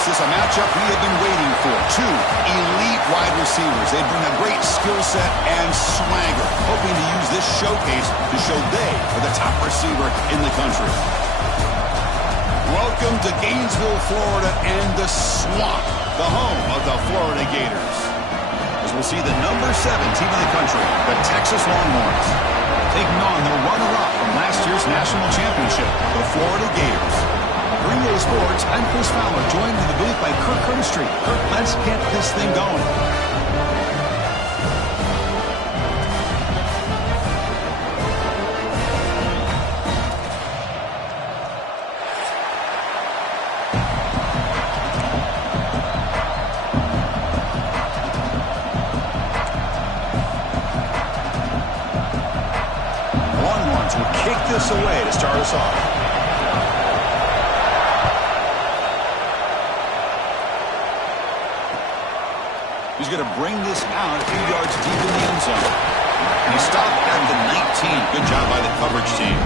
This is a matchup we have been waiting for. Two elite wide receivers. They bring a great skill set and swagger, hoping to use this showcase to show they are the top receiver in the country. Welcome to Gainesville, Florida, and the Swamp, the home of the Florida Gators. As we'll see the number 7 team in the country, the Texas Longhorns, taking on their runner-up from last year's national championship, the Florida Gators. Green Day Sports, I'm Chris Fowler, joined in the booth by Kirk Herbstreit. Kirk, let's get this thing going. The Longhorns will kick this away to start us off. He's going to bring this out a few yards deep in the end zone. And he stopped at the 19. Good job by the coverage team.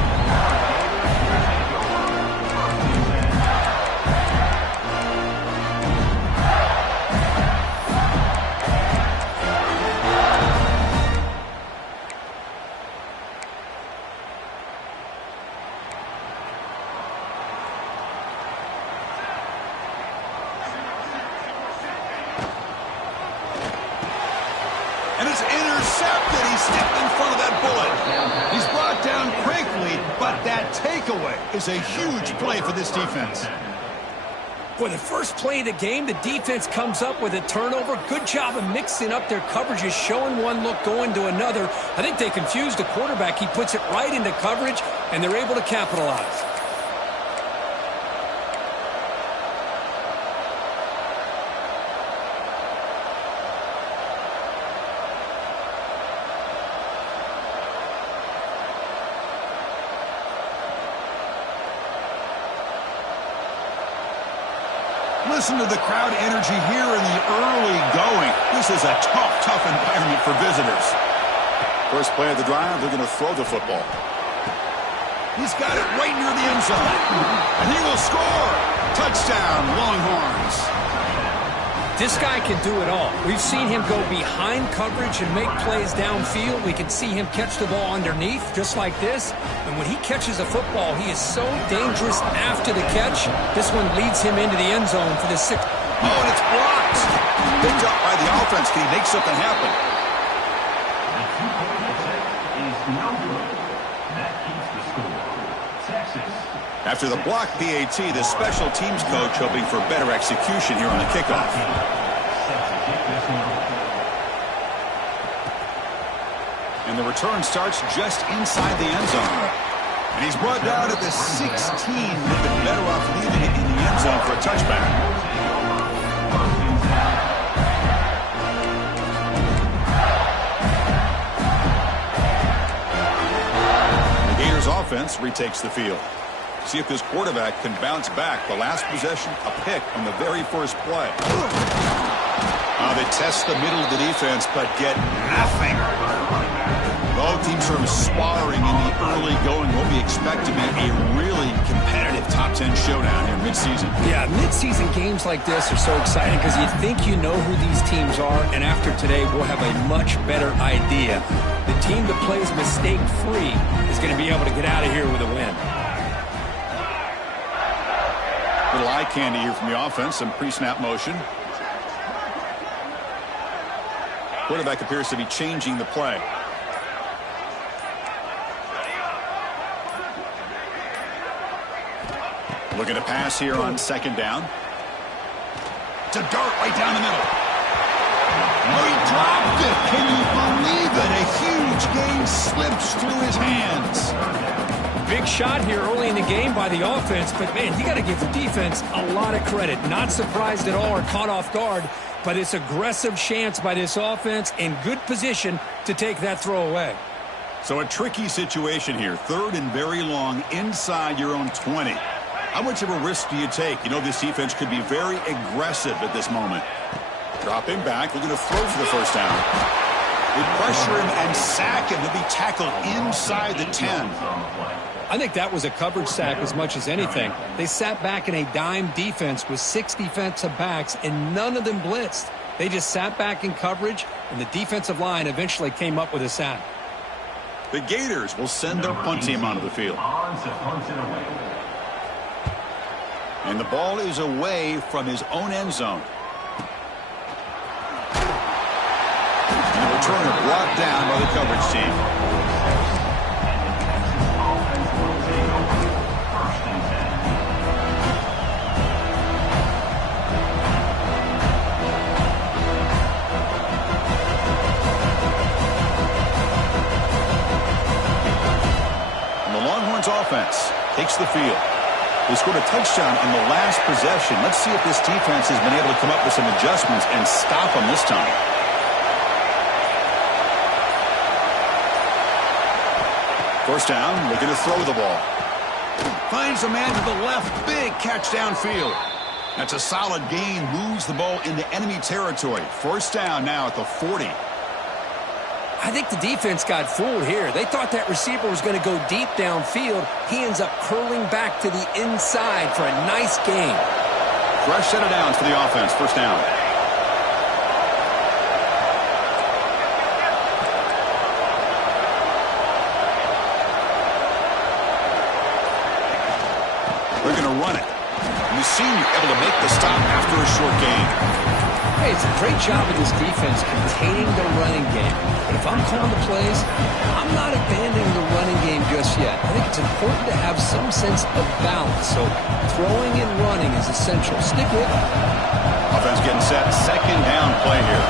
And it's intercepted. He stepped in front of that bullet. He's brought down quickly, but that takeaway is a huge play for this defense. For the first play of the game, the defense comes up with a turnover. Good job of mixing up their coverages, showing one look, going to another. I think they confused the quarterback. He puts it right into coverage, and they're able to capitalize. Listen to the crowd energy here in the early going. This is a tough environment for visitors. First play of the drive, they're going to throw the football. He's got it right near the end zone. And he will score. Touchdown, Longhorns. This guy can do it all. We've seen him go behind coverage and make plays downfield. We can see him catch the ball underneath, just like this. And when he catches a football, he is so dangerous after the catch. This one leads him into the end zone for the 6th. Oh, and it's blocked. Picked up by the offense. Can he make something happen? After the block PAT, the special teams coach hoping for better execution here on the kickoff. And the return starts just inside the end zone. And he's brought down at the 16. Would have been better off leaving it in the end zone for a touchback. The Gators offense retakes the field. See if this quarterback can bounce back. The last possession, a pick on the very first play. They test the middle of the defense, but get nothing. Both teams sort of sparring in the early going. What we expect to be a really competitive top 10 showdown here mid-season. Yeah, mid-season games like this are so exciting because you think you know who these teams are, and after today, we'll have a much better idea. The team that plays mistake-free is going to be able to get out of here with a win. Little eye candy here from the offense, some pre-snap motion. Quarterback appears to be changing the play. Looking to pass here on second down. It's a dart right down the middle. Oh, he dropped it. Can you believe it? A huge gain slips through his hands. Big shot here early in the game by the offense, but, man, you got to give the defense a lot of credit. Not surprised at all or caught off guard, but it's aggressive chance by this offense in good position to take that throw away. So a tricky situation here. 3rd and very long inside your own 20. How much of a risk do you take? You know this defense could be very aggressive at this moment. Dropping back, looking to throw for the first down. They pressure him and sack him. He'll be tackled inside the 10. I think that was a coverage sack as much as anything. They sat back in a dime defense with 6 defensive backs, and none of them blitzed. They just sat back in coverage, and the defensive line eventually came up with a sack. The Gators will send their punt team onto the field. And the ball is away from his own end zone. And the returner brought down by the coverage team. Offense takes the field. They scored a touchdown in the last possession. Let's see if this defense has been able to come up with some adjustments and stop them this time. First down, looking to throw the ball. Finds a man to the left. Big catch downfield. That's a solid gain. Moves the ball into enemy territory. First down now at the 40. I think the defense got fooled here. They thought that receiver was going to go deep downfield. He ends up curling back to the inside for a nice gain. Fresh set of downs for the offense. First down. They're going to run it. And the senior able to make the stop after a short gain. Hey, it's a great job of this defense containing the running game. But if I'm calling the plays, I'm not abandoning the running game just yet. I think it's important to have some sense of balance. So throwing and running is essential. Stick with it. Offense getting set. Second down play here.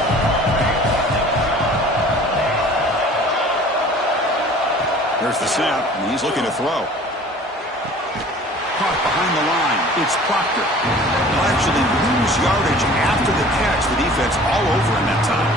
There's the snap, and he's looking to throw. Caught behind the line. It's Proctor. He'll actually lose yardage after the catch. The defense all over him that time.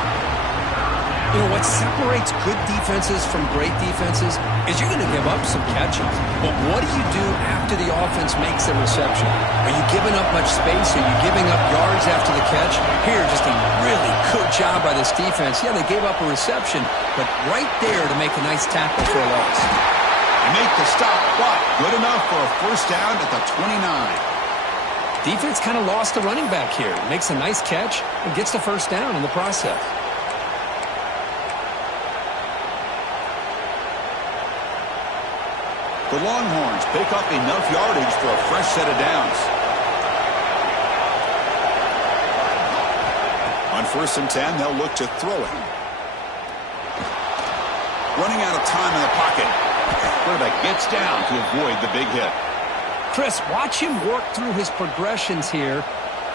You know, what separates good defenses from great defenses is you're going to give up some catches. But what do you do after the offense makes a reception? Are you giving up much space? Are you giving up yards after the catch? Here, just a really good job by this defense. Yeah, they gave up a reception, but right there to make a nice tackle for a loss. Make the stop, but good enough for a first down at the 29. Defense kind of lost the running back here. Makes a nice catch and gets the first down in the process. The Longhorns pick up enough yardage for a fresh set of downs. On 1st and 10, they'll look to throw it. Running out of time in the pocket. Quarterback gets down to avoid the big hit. Chris, watch him work through his progressions here.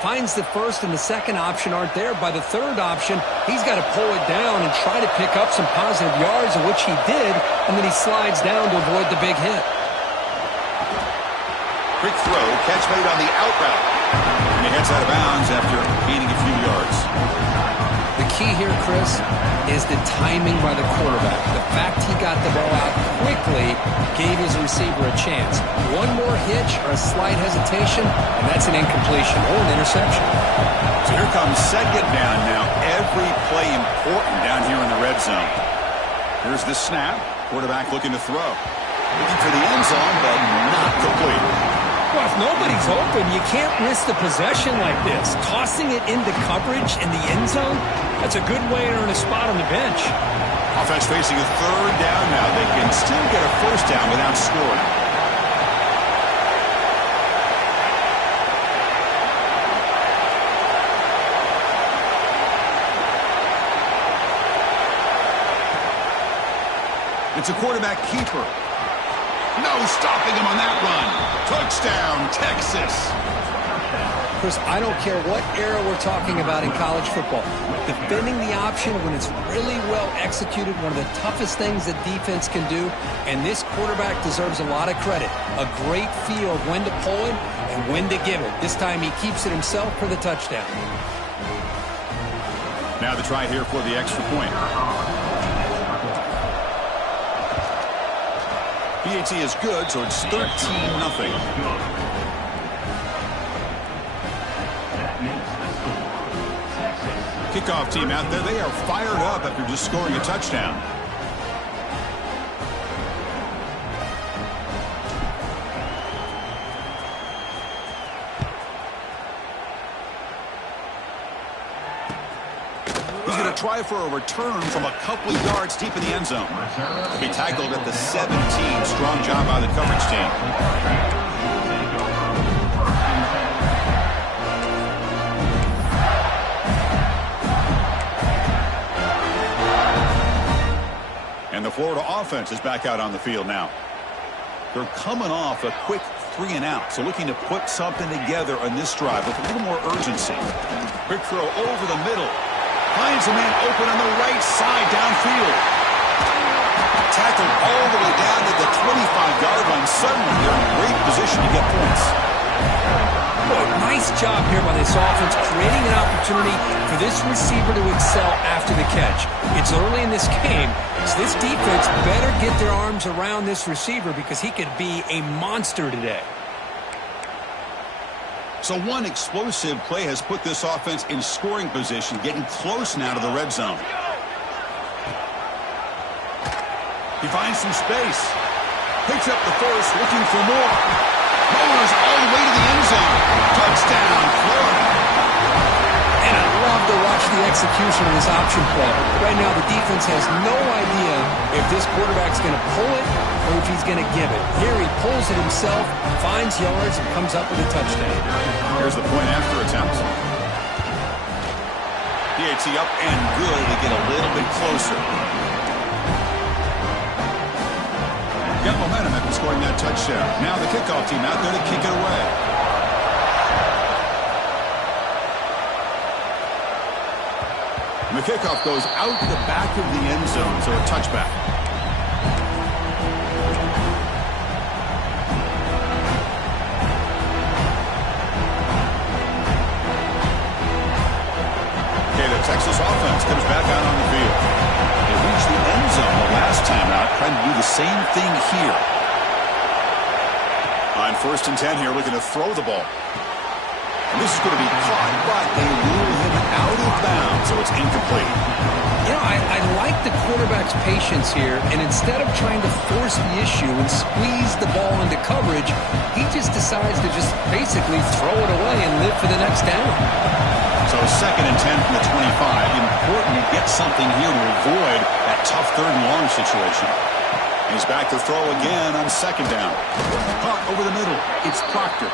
Finds the first and the second option aren't there. By the third option, he's got to pull it down and try to pick up some positive yards, of which he did, and then he slides down to avoid the big hit. Quick throw, catch made on the out route. And he heads out of bounds after gaining a few yards. The key here, Chris, is the timing by the quarterback. The fact he got the ball out quickly gave his receiver a chance. One more hitch or a slight hesitation, and that's an incompletion or an interception. So here comes second down now. Every play important down here in the red zone. Here's the snap. Quarterback looking to throw. Looking for the end zone, but not complete. Well, if nobody's open, you can't risk the possession like this. Tossing it into coverage in the end zone, that's a good way to earn a spot on the bench. Offense facing a third down now. They can still get a first down without scoring. It's a quarterback keeper. No stopping him on that run. Touchdown, Texas. Chris, I don't care what era we're talking about in college football. Defending the option when it's really well executed, one of the toughest things that defense can do, and this quarterback deserves a lot of credit. A great feel of when to pull it and when to give it. This time he keeps it himself for the touchdown. Now the try here for the extra point. PAT is good, so it's 13-0. Kickoff team out there, they are fired up after just scoring a touchdown. He's going to try for a return from a couple of yards deep in the end zone. He'll be tackled at the 17. Strong job by the coverage team. And the Florida offense is back out on the field now. They're coming off a quick 3-and-out, so looking to put something together on this drive with a little more urgency. Quick throw over the middle. Finds a man open on the right side downfield. Tackled all the way down to the 25-yard line. Suddenly, they're in great position to get points. Boy, nice job here by this offense, creating an opportunity for this receiver to excel after the catch. It's early in this game, so this defense better get their arms around this receiver because he could be a monster today. So one explosive play has put this offense in scoring position, getting close now to the red zone. He finds some space. Picks up the first, looking for more. Mowers all the way to the end zone. Touchdown, Florida. And I love to watch the execution of this option play. Right now, the defense has no idea if this quarterback's going to pull it or if he's going to give it. Here he pulls it himself, finds yards, and comes up with a touchdown. Here's the point after attempt. PAT up and good to get a little bit closer. Got momentum after scoring that touchdown. Now the kickoff team out there to kick it away. And the kickoff goes out the back of the end zone, so a touchback. Okay, the Texas offense comes back out on the field. They reached the end zone the last time out, trying to do the same thing here. On 1st and 10 here, looking to throw the ball. And this is going to be caught, but they rule him out of bounds, so it's incomplete. You know, I like the quarterback's patience here, and instead of trying to force the issue and squeeze the ball into coverage, he just decides to just basically throw it away and live for the next down. So 2nd and 10 from the 25. Important to get something here to avoid that tough 3rd and long situation. He's back to throw again on 2nd down. Caught over the middle. It's Proctor.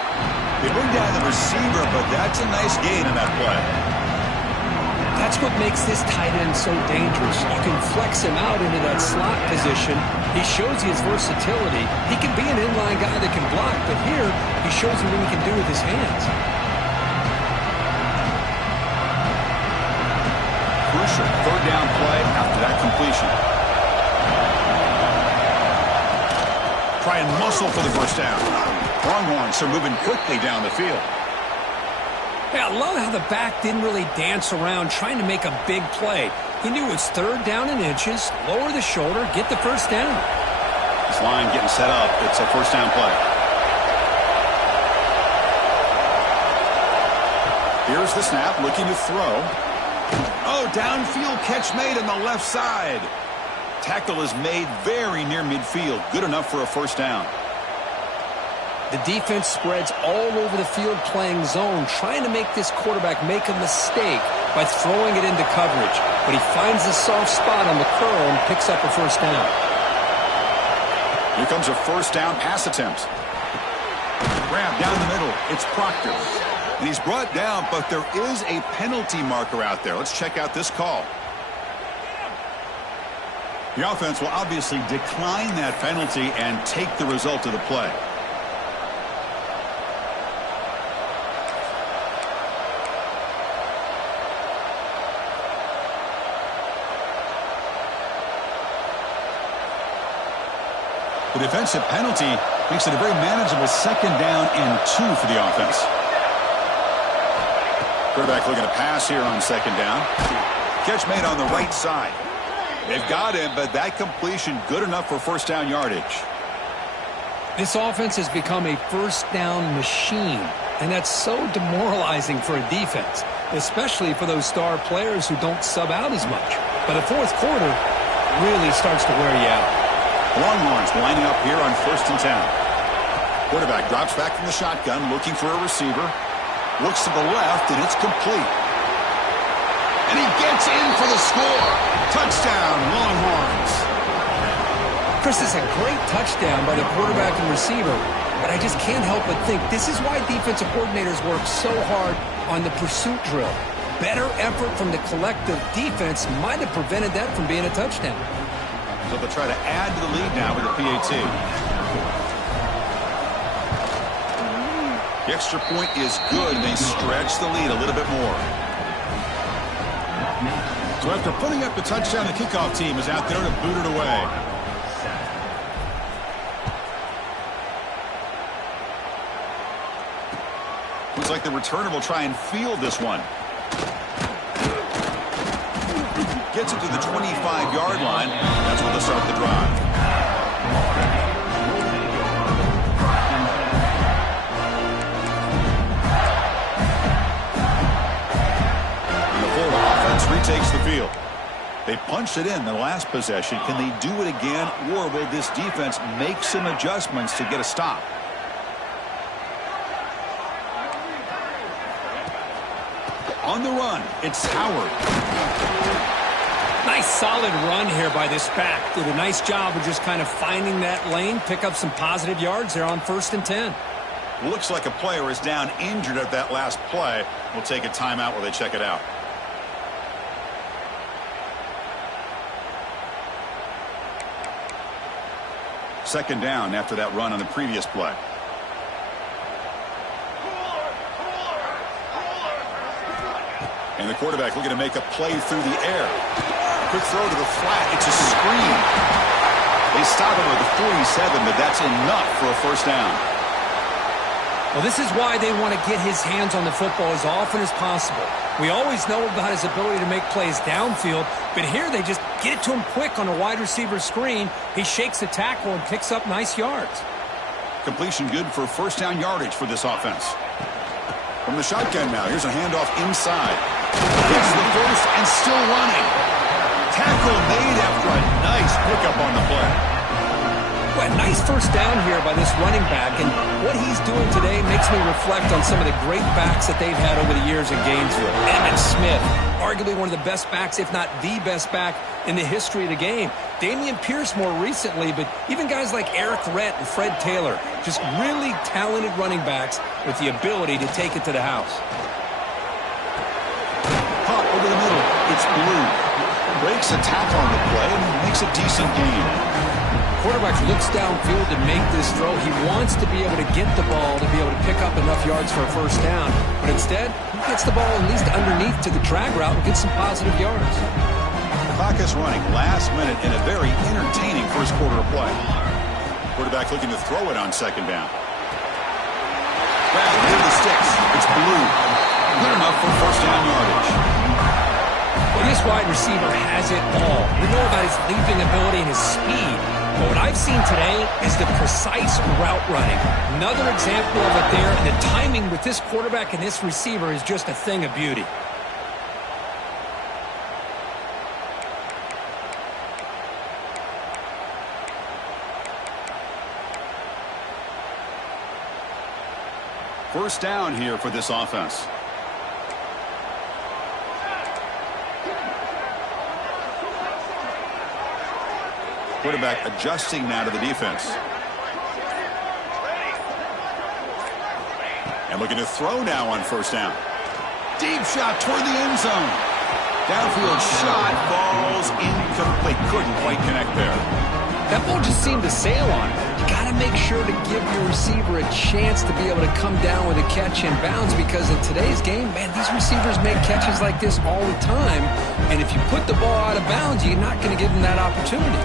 They bring down the receiver, but that's a nice gain in that play. That's what makes this tight end so dangerous. You can flex him out into that slot position. He shows his versatility. He can be an inline guy that can block, but here he shows you what he can do with his hands. Crucial 3rd down play after that completion. Try and muscle for the first down. Longhorns are moving quickly down the field. Yeah, I love how the back didn't really dance around trying to make a big play. He knew it's 3rd down and inches, lower the shoulder, get the first down. This line getting set up. It's a first down play. Here's the snap, looking to throw. Oh, downfield catch made on the left side. Tackle is made very near midfield. Good enough for a first down. The defense spreads all over the field playing zone, trying to make this quarterback make a mistake by throwing it into coverage. But he finds the soft spot on the curl and picks up a first down. Here comes a first down pass attempt. Grab down the middle. It's Proctor. And he's brought down, but there is a penalty marker out there. Let's check out this call. The offense will obviously decline that penalty and take the result of the play. The defensive penalty makes it a very manageable 2nd down and 2 for the offense. Quarterback looking to pass here on 2nd down. Catch made on the right side. They've got him, but that completion good enough for first down yardage. This offense has become a first down machine, and that's so demoralizing for a defense, especially for those star players who don't sub out as much. But the 4th quarter really starts to wear you out. Longhorns lining up here on 1st and 10. Quarterback drops back from the shotgun, looking for a receiver. Looks to the left, and it's complete. And he gets in for the score. Touchdown, Longhorns. Chris, is a great touchdown by the quarterback and receiver, but I just can't help but think this is why defensive coordinators work so hard on the pursuit drill. Better effort from the collective defense might have prevented that from being a touchdown. So they'll try to add to the lead now with the PAT. The extra point is good, and they stretch the lead a little bit more. So after putting up the touchdown, the kickoff team is out there to boot it away. Looks like the returner will try and field this one. Gets it to the 25-yard line. That's where they'll start the drive. And the Florida offense retakes the field. They punched it in the last possession. Can they do it again, or will this defense make some adjustments to get a stop? On the run, it's Howard. Nice solid run here by this back. Did a nice job of just kind of finding that lane, pick up some positive yards there on 1st and 10. Looks like a player is down injured at that last play. We'll take a timeout while they check it out. Second down after that run on the previous play. And the quarterback looking to make a play through the air. Quick throw to the flat. It's a screen. They stop him at the 47, but that's enough for a first down. Well, this is why they want to get his hands on the football as often as possible. We always know about his ability to make plays downfield, but here they just get it to him quick on a wide receiver screen. He shakes the tackle and picks up nice yards. Completion good for first down yardage for this offense. From the shotgun now, here's a handoff inside. Gets the first and still running. Tackle made after a nice pickup on the play. Well, nice first down here by this running back, and what he's doing today makes me reflect on some of the great backs that they've had over the years in Gainesville. Emmitt Smith, arguably one of the best backs, if not the best back in the history of the game. Dameon Pierce more recently, but even guys like Eric Rhett and Fred Taylor, just really talented running backs with the ability to take it to the house. Pop over the middle. It's Blue. Breaks a tackle on the play and makes a decent gain. Quarterback looks downfield to make this throw. He wants to be able to get the ball to be able to pick up enough yards for a first down. But instead, he gets the ball at least underneath to the drag route and gets some positive yards. The clock is running last minute in a very entertaining first quarter of play. Quarterback looking to throw it on second down. Grab near the sticks. It's Blue. Good enough for first down yardage. Well, this wide receiver has it all. We know about his leaping ability and his speed. But what I've seen today is the precise route running. Another example of it there, and the timing with this quarterback and this receiver is just a thing of beauty. First down here for this offense. Quarterback adjusting now to the defense. And looking to throw now on first down. Deep shot toward the end zone. Downfield shot falls incomplete. Couldn't quite connect there. That ball just seemed to sail on it. You got to make sure to give your receiver a chance to be able to come down with a catch in bounds, because in today's game, man, these receivers make catches like this all the time. And if you put the ball out of bounds, you're not going to give them that opportunity.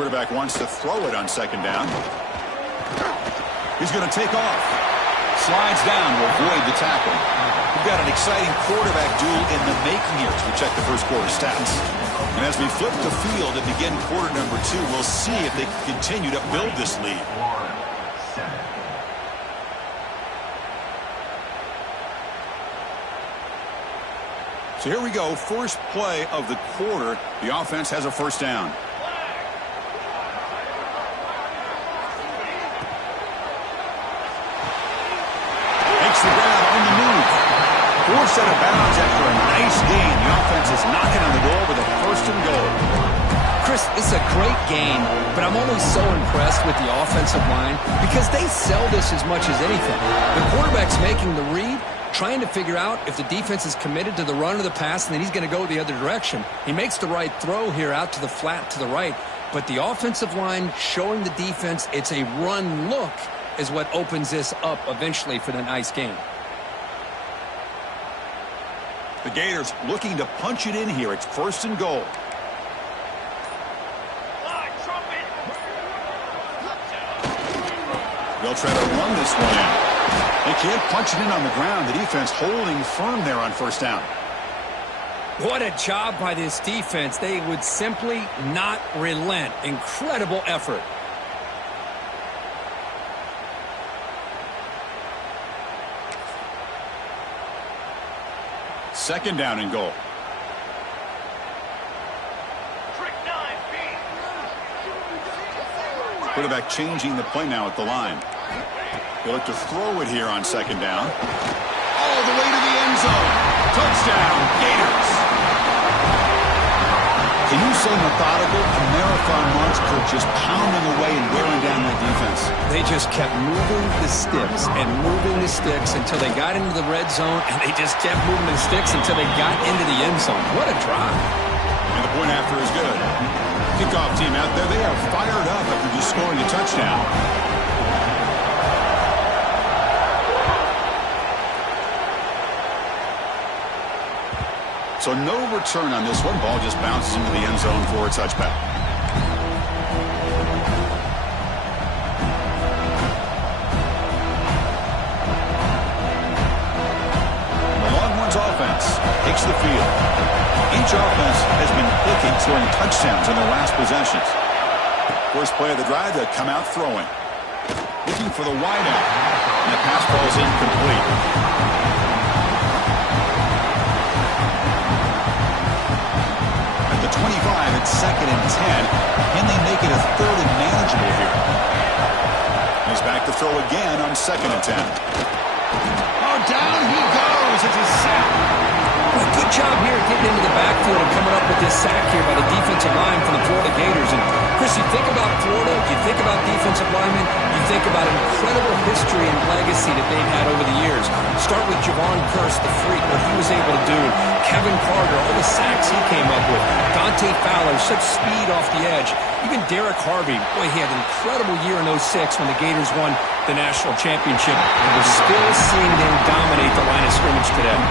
Quarterback wants to throw it on second down. He's going to take off. Slides down to avoid the tackle. We've got an exciting quarterback duel in the making here as we check the first quarter stats. And as we flip the field and begin quarter number 2, we'll see if they can continue to build this lead. So here we go, first play of the quarter. The offense has a first down. Makes the grab on the move. Forced out of bounds after a nice gain. The offense is knocking on the door with a first and goal. Chris, it's a great game, but I'm always so impressed with the offensive line because they sell this as much as anything. The quarterback's making the read, trying to figure out if the defense is committed to the run or the pass, and then he's going to go the other direction. He makes the right throw here out to the flat to the right, but the offensive line showing the defense it's a run look is what opens this up eventually for the nice game. The Gators looking to punch it in here. It's first and goal. They'll try to run this one in. They can't punch it in on the ground. The defense holding firm there on first down. What a job by this defense. They would simply not relent. Incredible effort. Second down and goal. Quarterback changing the play now at the line. They'll look to throw it here on second down. All the way to the end zone. Touchdown, Gators. Can you say methodical? A marathon march, Kirk, just pounding away and wearing down that defense. They just kept moving the sticks and moving the sticks until they got into the red zone, and they just kept moving the sticks until they got into the end zone. What a drive. And the point after is good. Kickoff team out there, they are fired up after just scoring a touchdown. So no return on this one. Ball just bounces into the end zone for a touchback. The Longhorns offense takes the field. Each offense has been clicking, scoring touchdowns in their last possessions. First play of the drive, they come out throwing. Looking for the wideout. And the pass ball is incomplete. At the 25, it's second and 10. Can they make it a third and manageable here? He's back to throw again on second and 10. Oh, down he goes. It's a sack. Well, good job here getting into the backfield and coming up with this sack here by the defensive line for the Florida Gators. And, Chris, you think about Florida, you think about defensive linemen, you think about an incredible history and legacy that they've had over the years. Start with Javon Kearse, the freak, what he was able to do. Kevin Carter, all the sacks he came up with. Dante Fowler, such speed off the edge. Even Derek Harvey, boy, he had an incredible year in 06 when the Gators won the national championship. And we're still seeing them dominate the line of scrimmage today.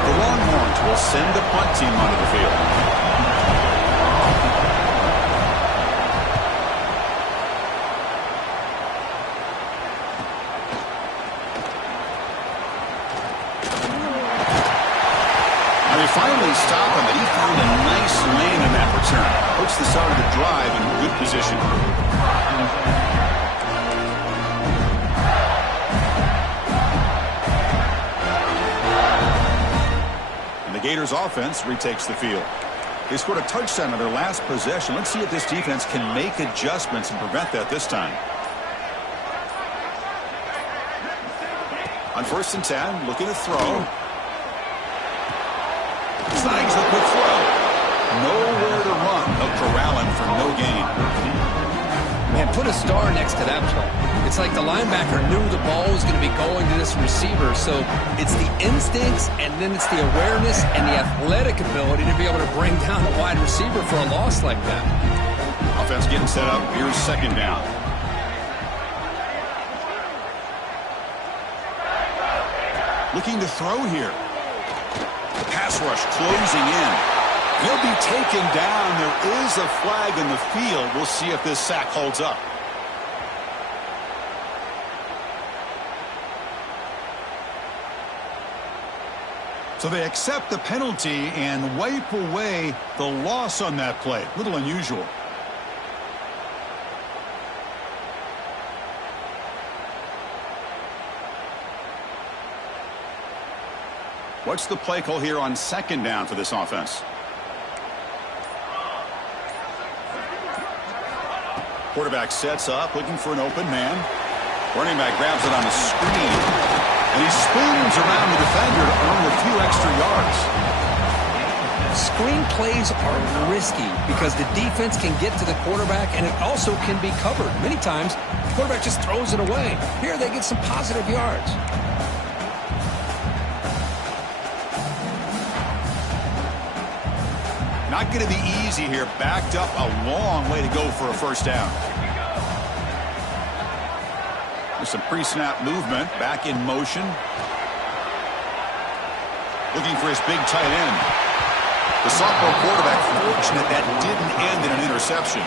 The Longhorns will send the punt team onto the field. Now they finally stop him, but he found a nice lane in that return. Puts the start of the drive in good position. The Gators offense retakes the field. They scored a touchdown on their last possession. Let's see if this defense can make adjustments and prevent that this time. On first and 10, looking to throw. Snags the quick throw. Nowhere to run. They'll corral him for no gain. Man, put a star next to that play. It's like the linebacker knew the ball was going to be going to this receiver, so it's the instincts and then it's the awareness and the athletic ability to be able to bring down a wide receiver for a loss like that. Offense getting set up. Here's second down. Looking to throw here. The pass rush closing in. He'll be taken down. There is a flag in the field. We'll see if this sack holds up. So they accept the penalty and wipe away the loss on that play. A little unusual. What's the play call here on second down for this offense? Quarterback sets up, looking for an open man. Running back grabs it on the screen, and he spins around the defender to earn a few extra yards. Screen plays are risky because the defense can get to the quarterback, and it also can be covered. Many times, the quarterback just throws it away. Here, they get some positive yards. Not going to be easy here. Backed up a long way to go for a first down. There's some pre-snap movement. Back in motion. Looking for his big tight end. The sophomore quarterback fortunate that didn't end in an interception.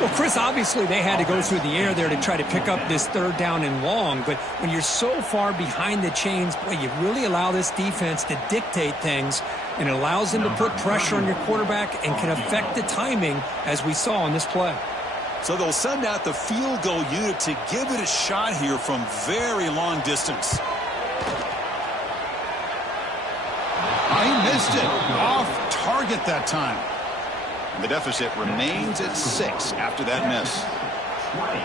Well, Chris, obviously they had to go through the air there to try to pick up this third down and long, but when you're so far behind the chains, boy, you really allow this defense to dictate things, and it allows them to put pressure on your quarterback and can affect the timing, as we saw on this play. So they'll send out the field goal unit to give it a shot here from very long distance. He missed it. Off target that time. And the deficit remains at 6 after that miss.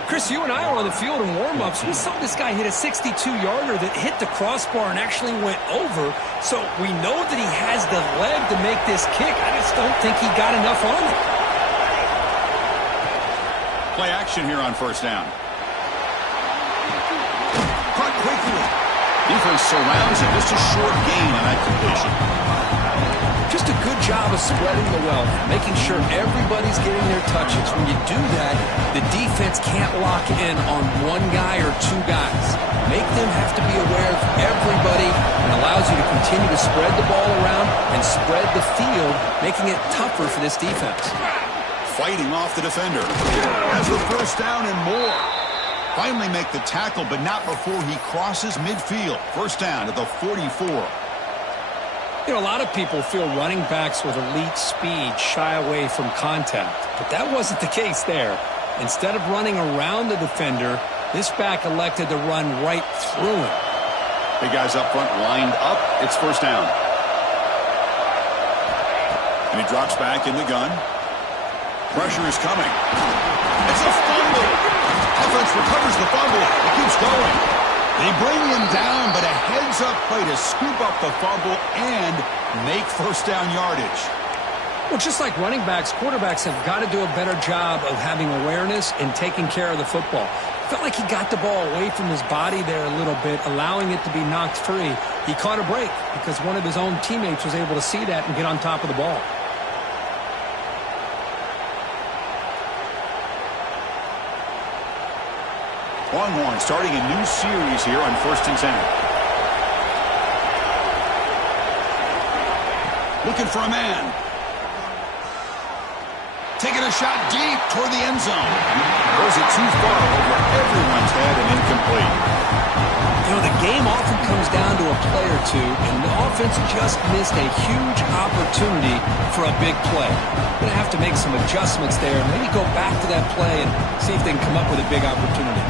Chris, you and I were on the field in warm-ups. We saw this guy hit a 62-yarder that hit the crossbar and actually went over. So we know that he has the leg to make this kick. I just don't think he got enough on it. Play action here on first down. Caught quickly. Defense surrounds it. Just a short gain on that completion. Just a good job of spreading the wealth, making sure everybody's getting their touches. When you do that, the defense can't lock in on one guy or two guys. Make them have to be aware of everybody, and allows you to continue to spread the ball around and spread the field, making it tougher for this defense. Fighting off the defender. Has the first down and more. Finally make the tackle, but not before he crosses midfield. First down at the 44. You know, a lot of people feel running backs with elite speed shy away from contact, but that wasn't the case there. Instead of running around the defender, this back elected to run right through him. Big guys up front lined up. It's first down. And he drops back in the gun. Pressure is coming. It's a fumble. Offense recovers the fumble. It keeps going. They bring him down, but a heads-up play to scoop up the fumble and make first down yardage. Well, just like running backs, quarterbacks have got to do a better job of having awareness and taking care of the football. Felt like he got the ball away from his body there a little bit, allowing it to be knocked free. He caught a break because one of his own teammates was able to see that and get on top of the ball. Longhorn starting a new series here on 1st and 10. Looking for a man. Taking a shot deep toward the end zone. Throws it too far over everyone's head and incomplete. You know, the game often comes down to a play or two, and the offense just missed a huge opportunity for a big play. Going to have to make some adjustments there, maybe go back to that play and see if they can come up with a big opportunity.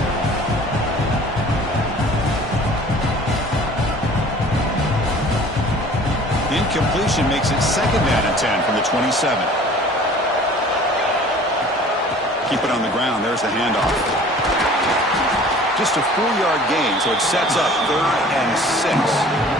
Incompletion makes it second down and 10 from the 27. Keep it on the ground. There's the handoff. Just a 4-yard gain, so it sets up 3rd and 6.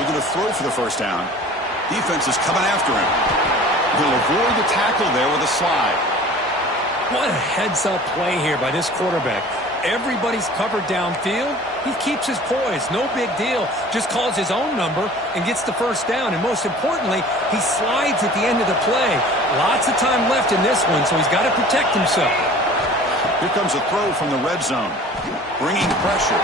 Looking to throw for the first down. Defense is coming after him. He'll avoid the tackle there with a slide. What a heads-up play here by this quarterback. Everybody's covered downfield. He keeps his poise. No big deal. Just calls his own number and gets the first down. And most importantly, he slides at the end of the play. Lots of time left in this one, so he's got to protect himself. Here comes a throw from the red zone. Bringing pressure.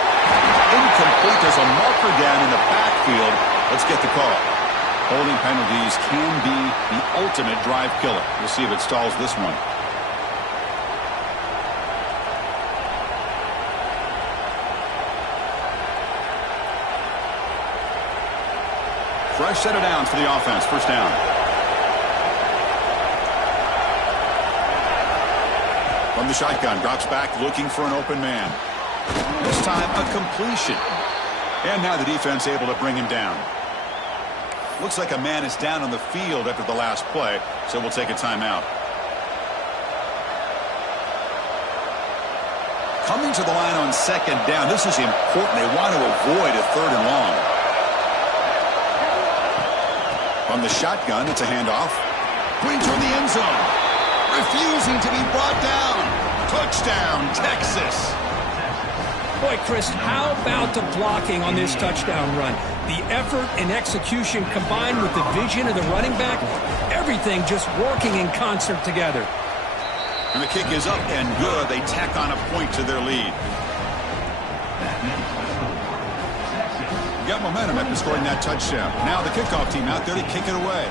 Incomplete. There's a marker down in the backfield. Let's get the call. Holding penalties can be the ultimate drive killer. We'll see if it stalls this one. Fresh set of downs for the offense. First down. From the shotgun, drops back looking for an open man. This time a completion. And now the defense able to bring him down. Looks like a man is down on the field after the last play, so we'll take a timeout. Coming to the line on second down, this is important. They want to avoid a third and long. From the shotgun, it's a handoff. Putting toward the end zone. Refusing to be brought down. Touchdown, Texas. Boy, Chris, how about the blocking on this touchdown run? The effort and execution combined with the vision of the running back, everything just working in concert together. And the kick is up and good. They tack on a point to their lead. Got momentum after scoring that touchdown. Now the kickoff team out there to kick it away.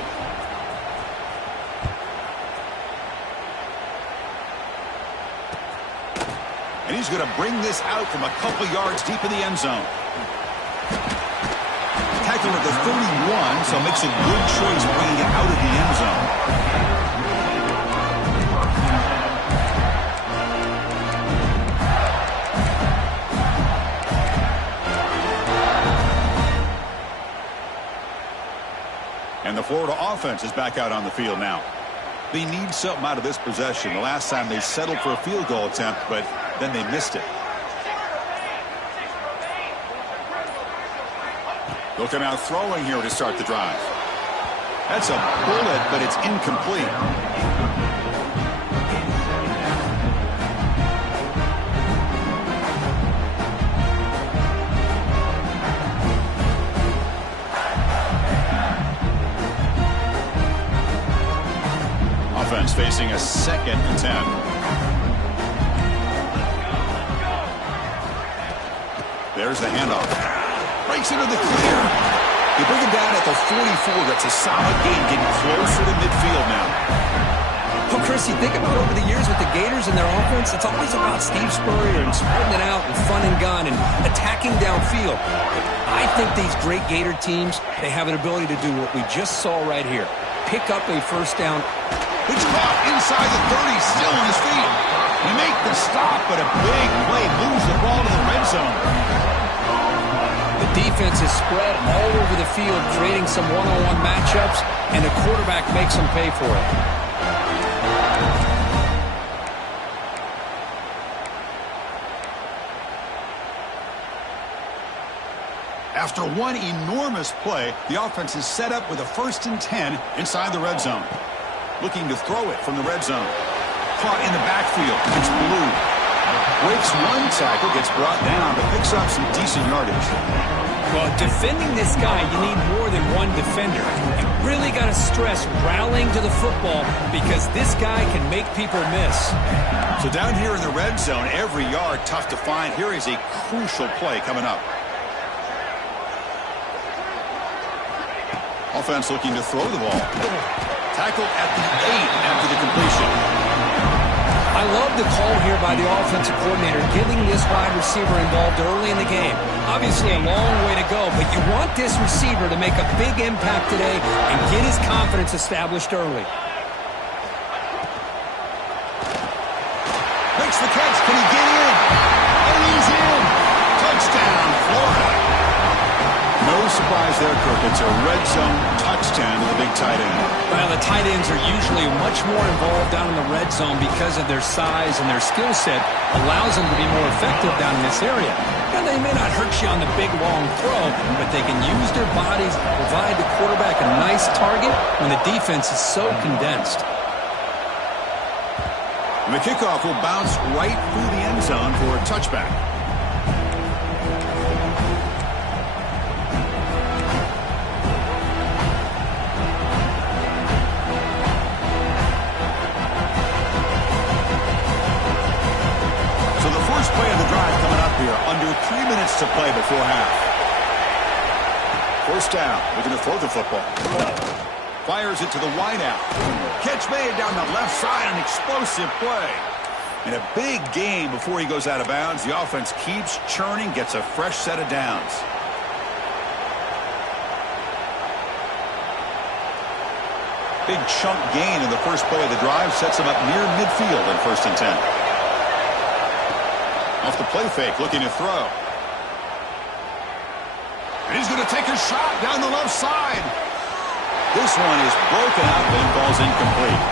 And he's going to bring this out from a couple yards deep in the end zone. Tackle at the 31, so makes a good choice bringing it out of the end zone. And the Florida offense is back out on the field now. They need something out of this possession. The last time they settled for a field goal attempt, but then they missed it. They'll come out throwing here to start the drive. That's a bullet, but it's incomplete. Offense facing a 2nd and 10. There's the handoff. Breaks into the clear. They bring him down at the 44. That's a solid gain, getting closer to midfield now. Well, Chris, you think about over the years with the Gators and their offense, it's always about Steve Spurrier and spreading it out and fun and gun and attacking downfield. I think these great Gator teams, they have an ability to do what we just saw right here. Pick up a first down. It's caught inside the 30, still on his feet. They make the stop, but a big play moves the ball to the red zone. The defense is spread all over the field, creating some one-on-one matchups, and the quarterback makes them pay for it. After one enormous play, the offense is set up with a 1st and 10 inside the red zone. Looking to throw it from the red zone. Caught in the backfield. It's blue. Breaks one tackle, gets brought down, but picks up some decent yardage. Well, defending this guy, you need more than one defender. You really got to stress rallying to the football because this guy can make people miss. So down here in the red zone, every yard tough to find. Here is a crucial play coming up. Offense looking to throw the ball. Tackled at the 8 after the completion. I love the call here by the offensive coordinator, getting this wide receiver involved early in the game. Obviously a long way to go, but you want this receiver to make a big impact today and get his confidence established early. Makes the catch. Can he get in? And he's in. Touchdown, Florida. No surprise there, Kirk. It's a red zone touchdown to the big tight end. Well, the tight ends are usually much more involved down in the red zone because of their size and their skill set allows them to be more effective down in this area. Now, they may not hurt you on the big, long throw, but they can use their bodies to provide the quarterback a nice target when the defense is so condensed. And the kickoff will bounce right through the end zone for a touchback. First play of the drive coming up here. Under 3 minutes to play before half. First down. Looking to throw the football. Fires it to the wideout. Catch made down the left side. An explosive play. And a big gain before he goes out of bounds. The offense keeps churning. Gets a fresh set of downs. Big chunk gain in the first play of the drive sets him up near midfield in 1st and 10. Off the play fake, looking to throw. And he's going to take a shot down the left side. This one is broken out and falls incomplete.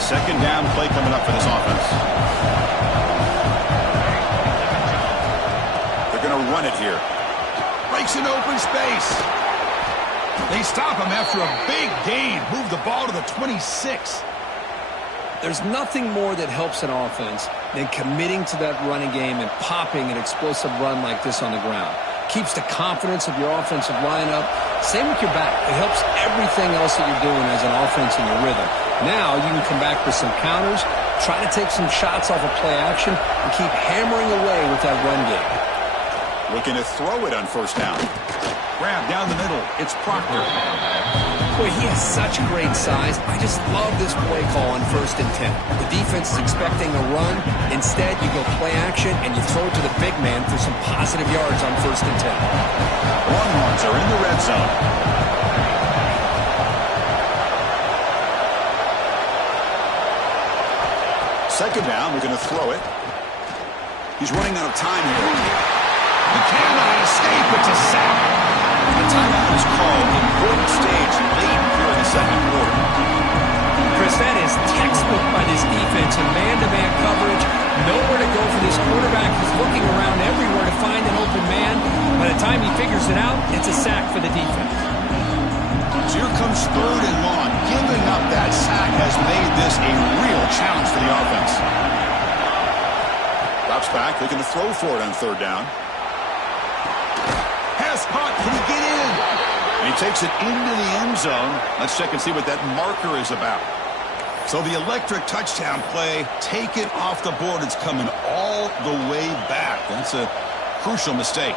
Second down play coming up for this offense. They're going to run it here. Breaks into open space. They stop him after a big gain. Move the ball to the 26. There's nothing more that helps an offense than committing to that running game and popping an explosive run like this on the ground. Keeps the confidence of your offensive lineup. Same with your back. It helps everything else that you're doing as an offense in your rhythm. Now you can come back with some counters, try to take some shots off of play action, and keep hammering away with that run game. Looking to throw it on 1st down. Grab down the middle. It's Proctor. Boy, he has such great size. I just love this play call on 1st and 10. The defense is expecting a run. Instead, you go play action, and you throw it to the big man for some positive yards on 1st and 10. Longhorns are in the red zone. Second down, we're going to throw it. He's running out of time here. He cannot escape. It's a sack. The timeout is called. Important stage late here in the second quarter. Chris, that is textbook by this defense in man-to-man coverage. Nowhere to go for this quarterback. He's looking around everywhere to find an open man. By the time he figures it out, it's a sack for the defense. So here comes 3rd and long. Giving up that sack has made this a real challenge for the offense. Drops back, looking to throw for it on 3rd down. Pass caught. Can he get in? And he takes it into the end zone. Let's check and see what that marker is about. So the electric touchdown play, take it off the board. It's coming all the way back. That's a crucial mistake.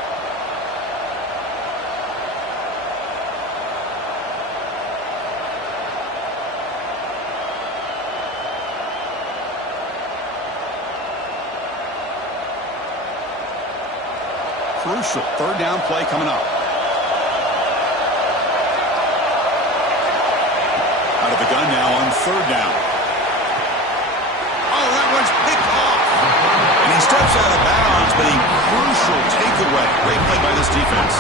Crucial 3rd down play coming up. Out of the gun now on 3rd down. Oh, that one's picked off. And he steps out of bounds, but a crucial takeaway. Great play by this defense.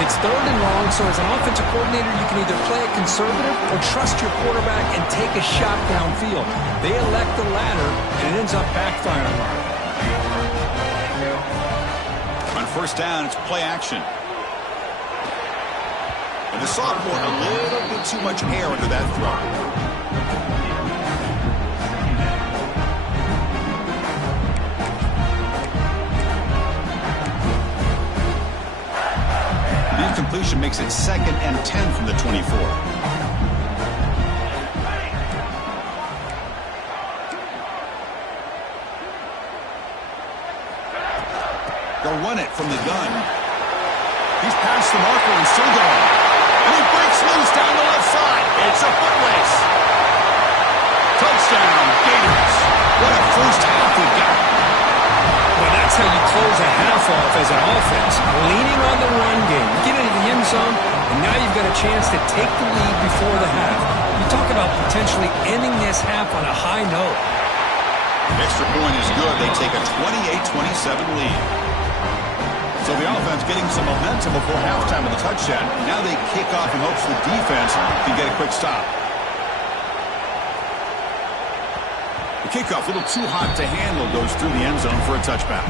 It's 3rd and long, so as an offensive coordinator, you can either play it conservative or trust your quarterback and take a shot downfield. They elect the latter, and it ends up backfiring on them. On 1st down, it's play action. And the sophomore, a little bit too much air under that throw. The incompletion makes it 2nd and 10 from the 24. They'll run it from the gun. He's past the marker and still going. And he breaks loose down the left side. It's a foot race. Touchdown, Gators. What a first half we've got. Well, that's how you close a half off as an offense. Leaning on the run game. Get into the end zone, and now you've got a chance to take the lead before the half. You talk about potentially ending this half on a high note. Extra point is good. They take a 28-27 lead. So the offense getting some momentum before halftime with a touchdown. Now they kick off in hopes the defense can get a quick stop. The kickoff, a little too hot to handle, goes through the end zone for a touchback.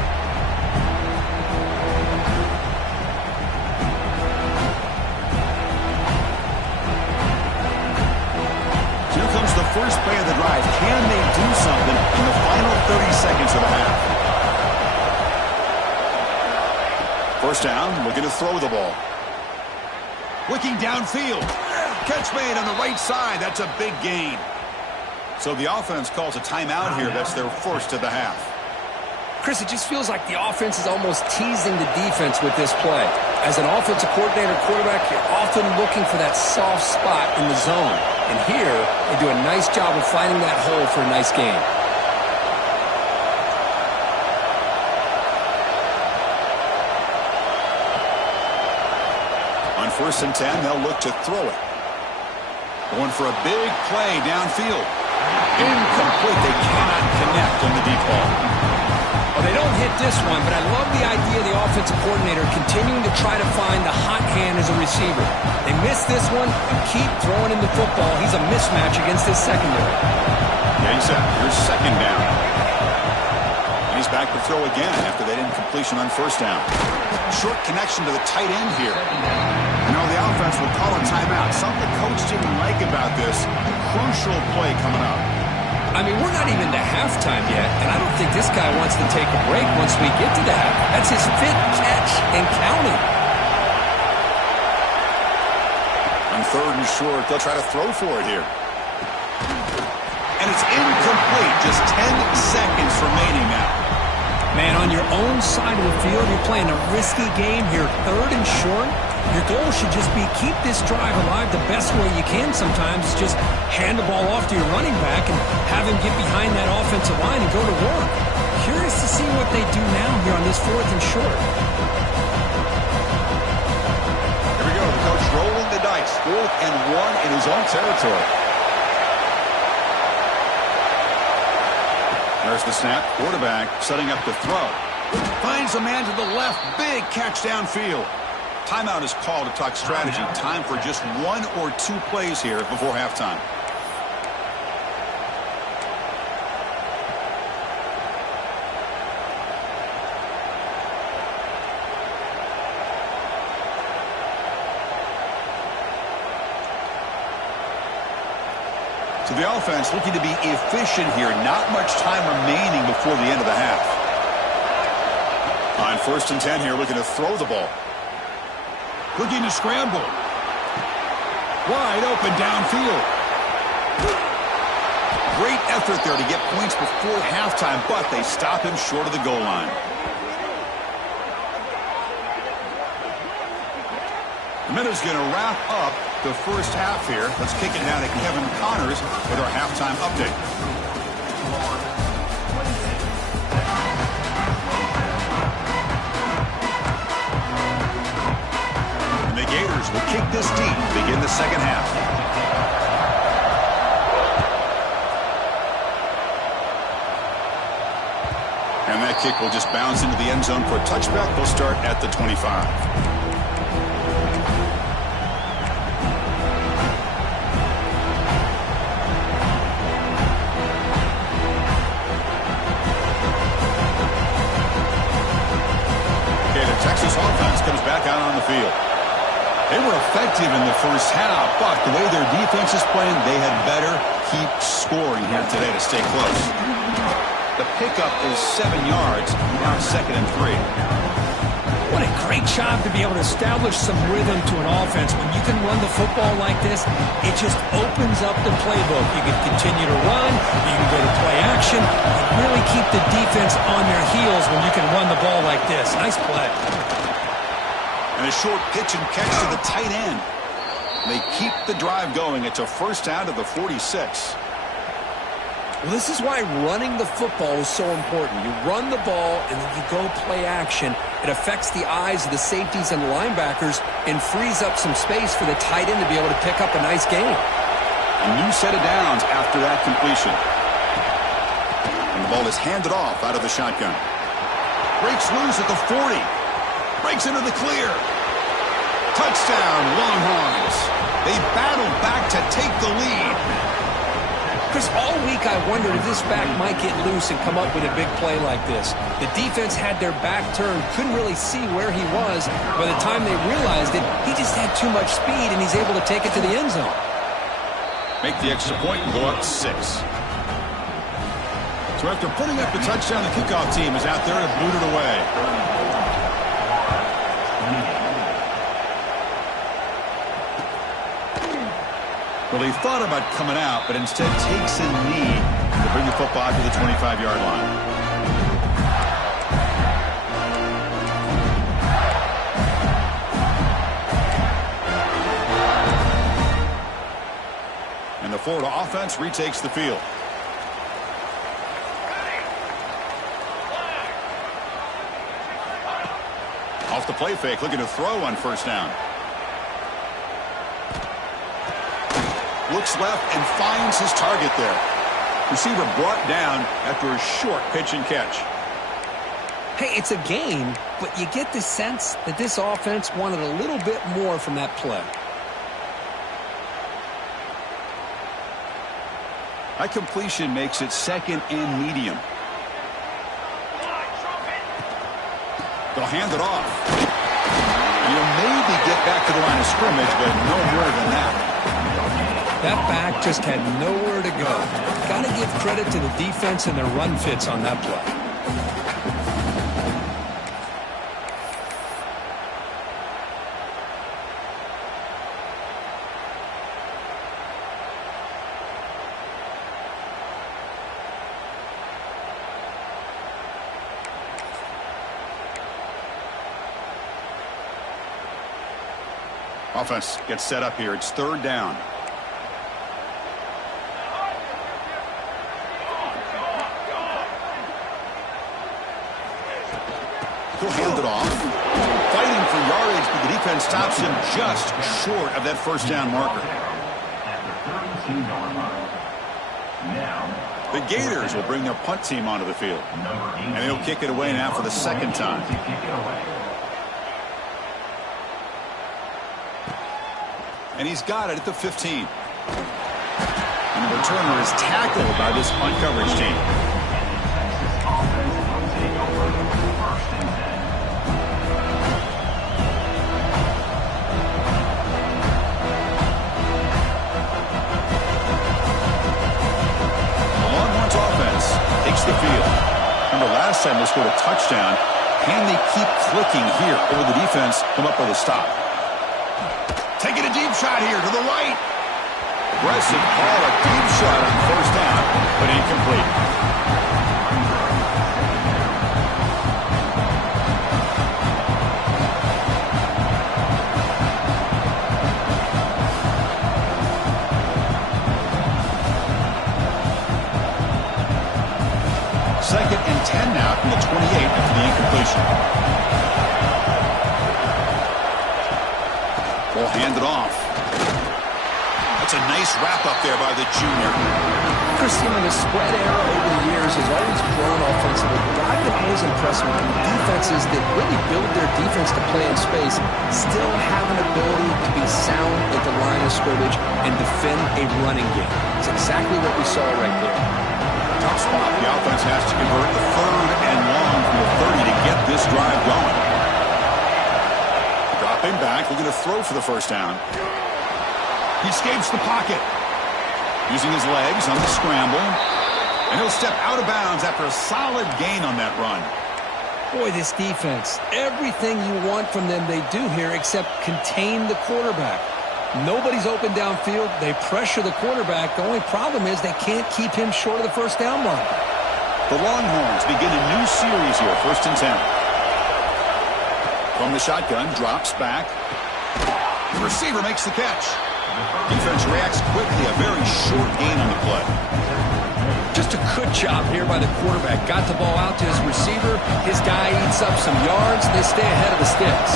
So here comes the first play of the drive. Can they do something in the final 30 seconds of the half? 1st down, looking to throw the ball. Looking downfield. Catch made on the right side. That's a big gain. So the offense calls a timeout here. That's their first of the half. Chris, it just feels like the offense is almost teasing the defense with this play. As an offensive coordinator, quarterback, you're often looking for that soft spot in the zone. And here, they do a nice job of finding that hole for a nice gain. first and 10, they'll look to throw it. Going for a big play downfield. Incomplete. They cannot connect on the deep ball. Well, they don't hit this one, but I love the idea of the offensive coordinator continuing to try to find the hot hand as a receiver. They miss this one and keep throwing him the football. He's a mismatch against his secondary. Yeah, he's set. Here's second down. And he's back to throw again after that incompletion on first down. Short connection to the tight end here. You know, the offense will call a timeout. Something the coach didn't like about this. Crucial play coming up. I mean, we're not even to halftime yet, and I don't think this guy wants to take a break once we get to the half. That's his fifth catch and counting. On third and short, they'll try to throw for it here. And it's incomplete. Just 10 seconds remaining now. Man, on your own side of the field, you're playing a risky game here. Third and short. Your goal should just be keep this drive alive the best way you can sometimes. Just hand the ball off to your running back and have him get behind that offensive line and go to work. Curious to see what they do now here on this fourth and short. Here we go. The coach rolling the dice. 4th and 1 in his own territory. There's the snap. Quarterback setting up to throw. Finds a man to the left. Big catch downfield. Timeout is called to talk strategy. Time for just 1 or 2 plays here before halftime. So the offense looking to be efficient here. Not much time remaining before the end of the half. On first and 10 here, looking to throw the ball. Looking to scramble. Wide open downfield. Great effort there to get points before halftime, but they stop him short of the goal line. The minute's going to wrap up the first half here. Let's kick it down to Kevin Connors with our halftime update. The Gators will kick this deep, begin the second half. And that kick will just bounce into the end zone for a touchback. They'll start at the 25. Okay, the Texas offense comes back out on the field. They were effective in the first half, but the way their defense is playing, they had better keep scoring here today to stay close. The pickup is 7 yards, now 2nd and 3. What a great job to be able to establish some rhythm to an offense. When you can run the football like this, it just opens up the playbook. You can continue to run, you can go to play action, and really keep the defense on their heels when you can run the ball like this. Nice play. And a short pitch and catch to the tight end. They keep the drive going. It's a first down to the 46. Well, this is why running the football is so important. You run the ball and then you go play action. It affects the eyes of the safeties and the linebackers and frees up some space for the tight end to be able to pick up a nice gain. A new set of downs after that completion. And the ball is handed off out of the shotgun. Breaks loose at the 40. Breaks into the clear. Touchdown, Longhorns. They battle back to take the lead. Chris, all week I wondered if this back might get loose and come up with a big play like this. The defense had their back turned, couldn't really see where he was. By the time they realized it, he just had too much speed, and he's able to take it to the end zone. Make the extra point and go up 6. So after putting up the touchdown, the kickoff team is out there to boot it away. Well, he thought about coming out, but instead takes a knee to bring the football to the 25-yard line. And the Florida offense retakes the field. Off the play fake, looking to throw on first down. Looks left and finds his target there. Receiver brought down after a short pitch and catch. Hey, it's a game, but you get the sense that this offense wanted a little bit more from that play. That completion makes it second and medium. They'll hand it off. You'll maybe get back to the line of scrimmage, but no more than that. That back just had nowhere to go. Got to give credit to the defense and their run fits on that play. Offense gets set up here. It's third down. He'll hand it off. Fighting for yardage, but the defense stops him just short of that first down marker. The Gators will bring their punt team onto the field. And they'll kick it away now for the second time. And he's got it at the 15. And the returner is tackled by this punt coverage team. The Longhorns offense takes the field. Remember last time they scored a touchdown. Can they keep clicking here, or will the defense come up with a stop? Taking a deep shot here to the right. Aggressive call, a deep shot on first down, but incomplete. Second and 10 now from the 28 after the incompletion. Will hand it off. That's a nice wrap-up there by the junior. Christian, the spread era over the years has always grown offensively, but I've been always impressed with the defenses that really build their defense to play in space, still have an ability to be sound at the line of scrimmage and defend a running game. It's exactly what we saw right there. Tough spot. The offense has to convert the third and long from the 30 to get this drive going. Dropping back, looking to throw for the first down. He escapes the pocket. Using his legs on the scramble. And he'll step out of bounds after a solid gain on that run. Boy, this defense, everything you want from them they do here except contain the quarterback. Nobody's open downfield. They pressure the quarterback. The only problem is they can't keep him short of the first down mark. The Longhorns begin a new series here, first and 10. From the shotgun, drops back. The receiver makes the catch. Defense reacts quickly, a very short gain on the play. Just a good job here by the quarterback. Got the ball out to his receiver. His guy eats up some yards. They stay ahead of the sticks.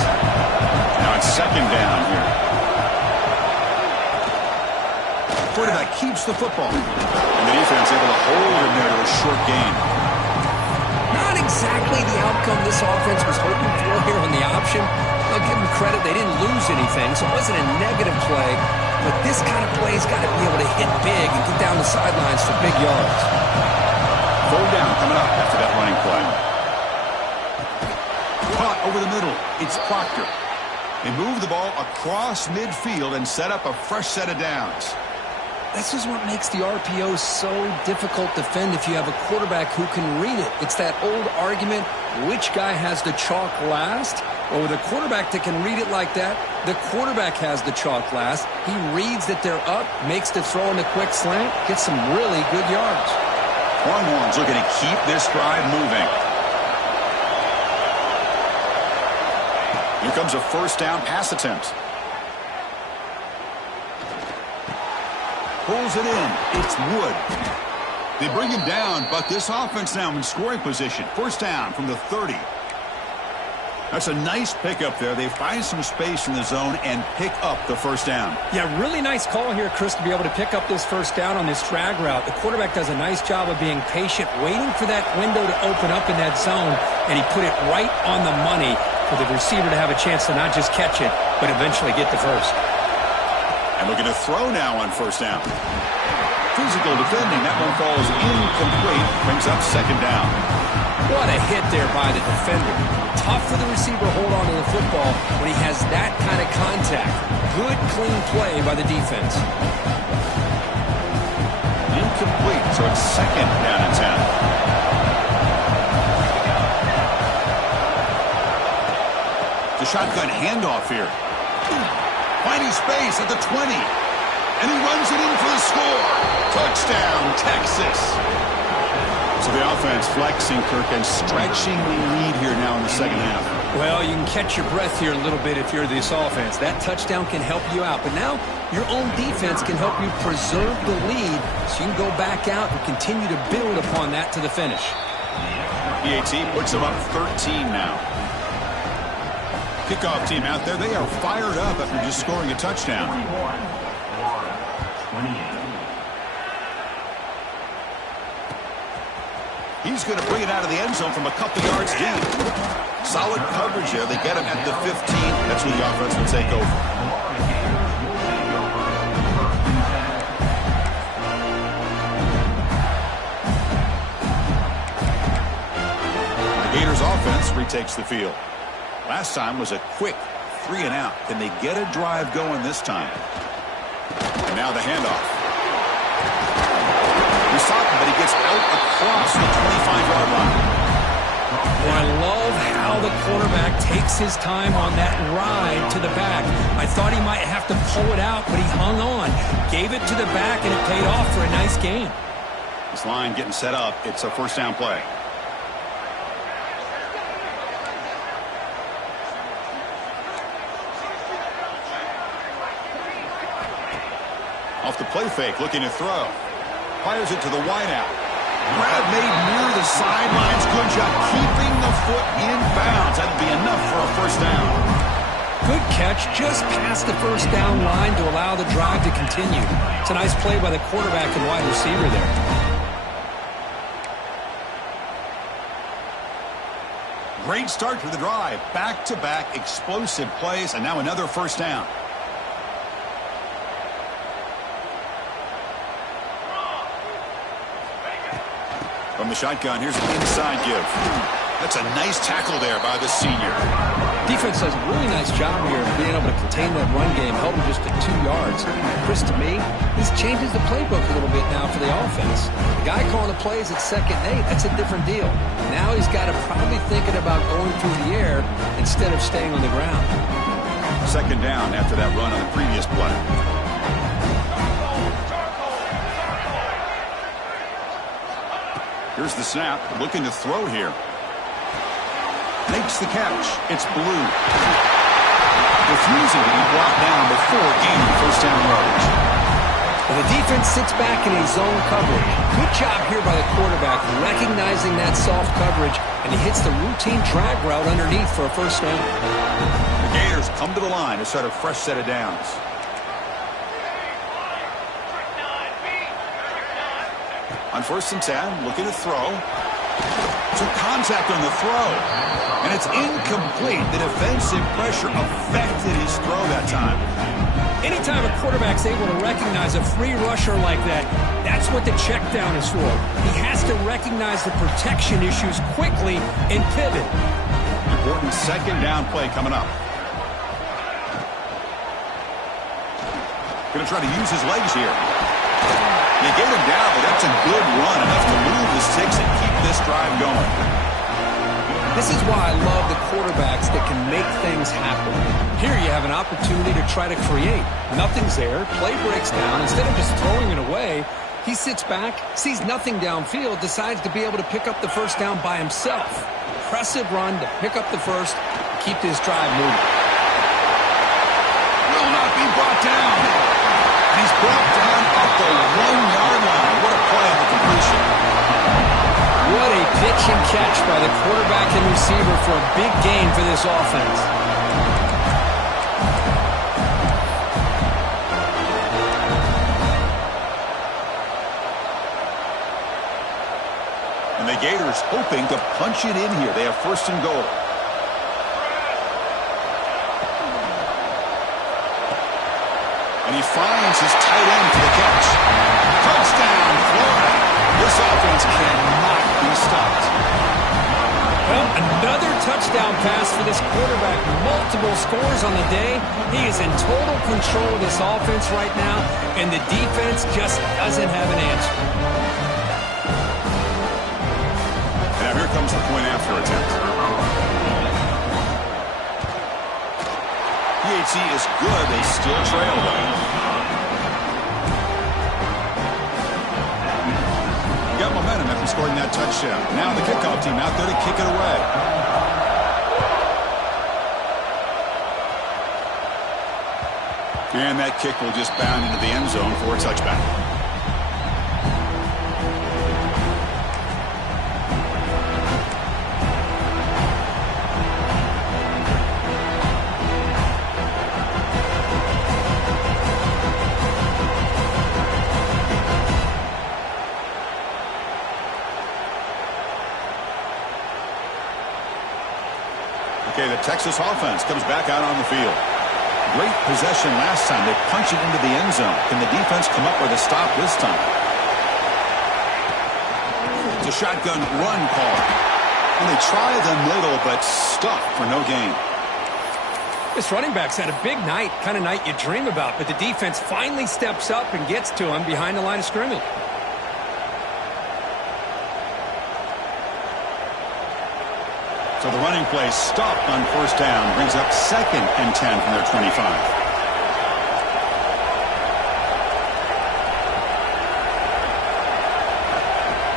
Now it's second down here. Quarterback keeps the football. And the defense able to hold him there to a short gain. Not exactly the outcome this offense was hoping for here on the option. I'll give them credit. They didn't lose anything, so it wasn't a negative play. But this kind of play's got to be able to hit big and get down the sidelines for big yards. Third down coming up after that running play. Caught over the middle. It's Proctor. They move the ball across midfield and set up a fresh set of downs. This is what makes the RPO so difficult to defend if you have a quarterback who can read it. It's that old argument, which guy has the chalk last? Well, with a quarterback that can read it like that, the quarterback has the chalk last. He reads that they're up, makes the throw in the quick slant, gets some really good yards. Longhorns looking to keep this drive moving. Here comes a first down pass attempt. Pulls it in. It's Wood. They bring him down, but this offense now in scoring position. First down from the 30. That's a nice pickup there. They find some space in the zone and pick up the first down. Yeah, really nice call here, Chris, to be able to pick up this first down on this drag route. The quarterback does a nice job of being patient, waiting for that window to open up in that zone, and he put it right on the money for the receiver to have a chance to not just catch it, but eventually get the first. And looking to throw now on first down. Physical defending. That one falls incomplete. Brings up second down. What a hit there by the defender. Tough for the receiver to hold on to the football when he has that kind of contact. Good, clean play by the defense. Incomplete, so it's second down and 10. The shotgun handoff here. Finding space at the 20. And he runs it in for the score. Touchdown, Texas. So the offense flexing, Kirk, and stretching the lead here now in the second half. Well, you can catch your breath here a little bit if you're this offense. That touchdown can help you out. But now your own defense can help you preserve the lead so you can go back out and continue to build upon that to the finish. PAT puts them up 13 now. Kickoff team out there, they are fired up after just scoring a touchdown. 28. He's going to bring it out of the end zone from a couple yards deep. Solid coverage there. They get him at the 15. That's who the offense will take over. The Gators offense retakes the field. Last time was a quick 3 and out. Can they get a drive going this time? And now the handoff. He's talking, but he gets out across the 25-yard line. Well, I love how the quarterback takes his time on that ride to the back. I thought he might have to pull it out, but he hung on. Gave it to the back, and it paid off for a nice gain. This line getting set up. It's a first down play. Off the play fake, looking to throw. Fires it to the wideout. Grab made near the sidelines. Good job keeping the foot in bounds. That'll be enough for a first down. Good catch just past the first down line to allow the drive to continue. It's a nice play by the quarterback and wide receiver there. Great start to the drive. Back-to-back explosive plays, and now another first down. From the shotgun, here's an inside give. That's a nice tackle there by the senior. Defense does a really nice job here of being able to contain that run game, held him just at 2 yards. Chris, to me, this changes the playbook a little bit now for the offense. The guy calling the plays at 2nd and 8, that's a different deal. Now he's got to probably thinking about going through the air instead of staying on the ground. Second down after that run on the previous play. Here's the snap, looking to throw here. Makes the catch. It's Blue. Refusing to be brought down before gaining first down yardage. Well, the defense sits back in a zone coverage. Good job here by the quarterback, recognizing that soft coverage, and he hits the routine drag route underneath for a first down. The Gators come to the line to start a fresh set of downs. On 1st and 10, looking to throw. Took contact on the throw. And it's incomplete. The defensive pressure affected his throw that time. Anytime a quarterback's able to recognize a free rusher like that, that's what the check down is for. He has to recognize the protection issues quickly and pivot. Important second down play coming up. Going to try to use his legs here. They get him down, but that's a good run, enough to move the sticks and keep this drive going. This is why I love the quarterbacks that can make things happen. Here you have an opportunity to try to create. Nothing's there, play breaks down. Instead of just throwing it away, he sits back, sees nothing downfield, decides to be able to pick up the first down by himself. Impressive run to pick up the first, keep this drive moving. Will not be brought down. He's brought down at the 1-yard line. What a play on the completion. What a pitch Catch by the quarterback and receiver for a big gain for this offense. And the Gators hoping to punch it in here. They have 1st and goal. And he finds his tight end for the catch. Touchdown, Florida. This offense cannot be stopped. Well, another touchdown pass for this quarterback. Multiple scores on the day. He is in total control of this offense right now, and the defense just doesn't have an answer. And now here comes the point after attempt. PHC is good. They still trail, though. Got momentum after scoring that touchdown. Now the kickoff team out there to kick it away. And that kick will just bound into the end zone for a touchback. Okay, the Texas offense comes back out on the field. Great possession last time. They punch it into the end zone. Can the defense come up with a stop this time? It's a shotgun run call. And they try the middle, but stuck for no gain. This running back's had a big night, kind of night you dream about, but the defense finally steps up and gets to him behind the line of scrimmage. So the running play stopped on 1st down, brings up 2nd and 10 from their 25.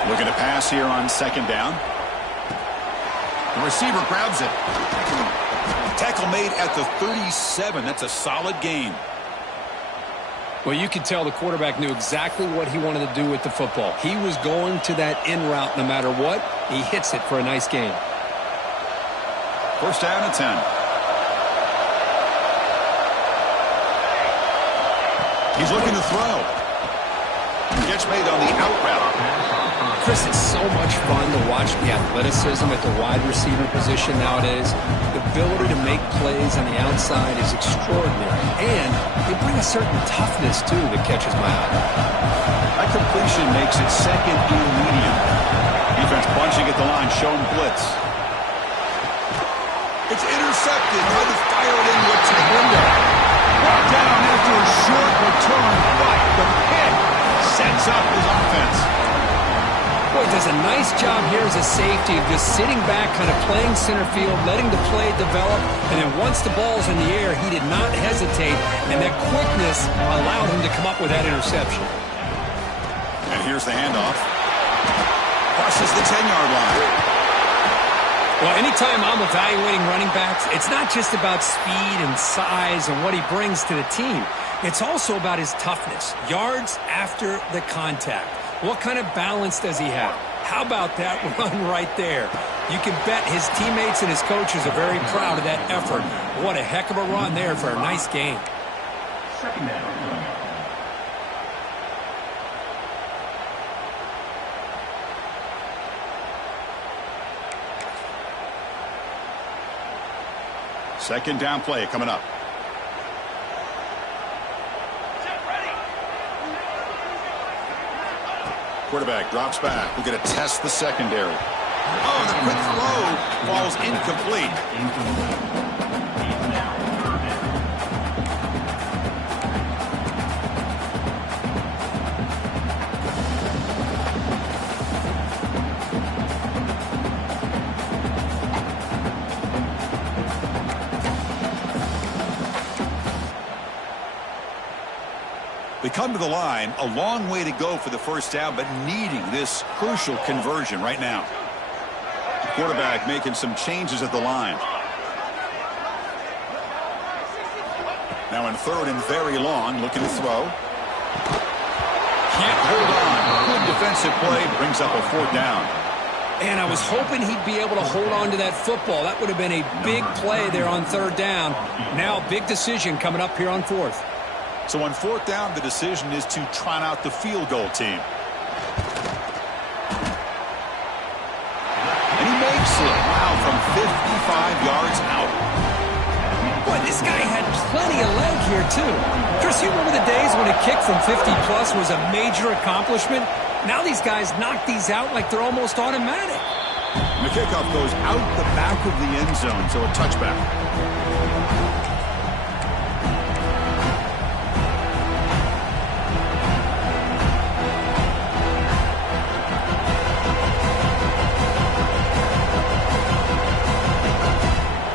Looking to pass here on 2nd down. The receiver grabs it. Tackle made at the 37. That's a solid gain. Well, you could tell the quarterback knew exactly what he wanted to do with the football. He was going to that in route no matter what. He hits it for a nice gain. 1st down and 10. He's looking to throw. Gets made on the out route. Chris, it's so much fun to watch the athleticism at the wide receiver position nowadays. The ability to make plays on the outside is extraordinary. And they bring a certain toughness, too, that catches my eye. That completion makes it 2nd and medium. Defense bunching at the line, showing blitz. It's intercepted. Tried to fire it into a tight window. Brought down after a short return, but the pick sets up his offense. Boy, does a nice job here as a safety of just sitting back, kind of playing center field, letting the play develop, and then once the ball's in the air, he did not hesitate, and that quickness allowed him to come up with that interception. And here's the handoff. Crosses the 10-yard line. Well, anytime I'm evaluating running backs, it's not just about speed and size and what he brings to the team. It's also about his toughness, yards after the contact. What kind of balance does he have? How about that run right there? You can bet his teammates and his coaches are very proud of that effort. What a heck of a run there for a nice game. 2nd down. Second down play coming up. Quarterback drops back. We're going to test the secondary. Oh, the quick throw falls incomplete. They come to the line, a long way to go for the 1st down, but needing this crucial conversion right now. The quarterback making some changes at the line. Now in 3rd and very long, looking to throw. Can't hold on. Good defensive play, brings up a 4th down. And I was hoping he'd be able to hold on to that football. That would have been a big play there on third down. Now, big decision coming up here on fourth. So on fourth down, the decision is to trot out the field goal team. And he makes it. Wow, from 55 yards out. Boy, this guy had plenty of leg here, too. Chris, you remember the days when a kick from 50-plus was a major accomplishment? Now these guys knock these out like they're almost automatic. And the kickoff goes out the back of the end zone, so a touchback.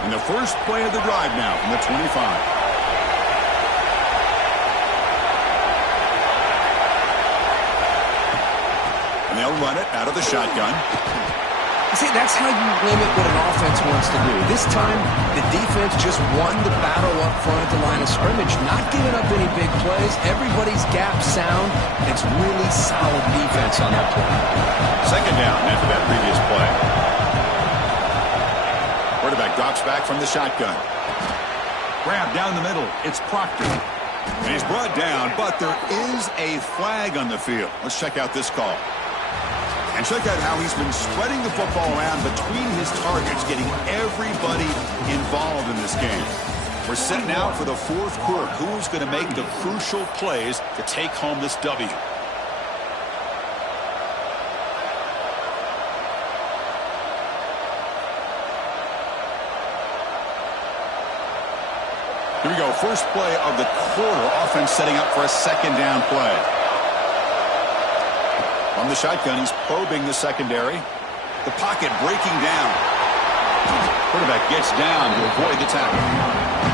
And the first play of the drive now from the 25. They'll run it out of the shotgun. See, that's how you limit what an offense wants to do. This time, the defense just won the battle up front at the line of scrimmage, not giving up any big plays. Everybody's gap sound. It's really solid defense on that play. Second down after that previous play. Quarterback drops back from the shotgun. Grab down the middle. It's Proctor. And he's brought down, but there is a flag on the field. Let's check out this call. And check out how he's been spreading the football around between his targets, getting everybody involved in this game. We're set now for the fourth quarter. Who's going to make the crucial plays to take home this W? Here we go. First play of the quarter. Offense setting up for a second down play. On the shotgun, he's probing the secondary. The pocket breaking down. Quarterback gets down to avoid the tackle.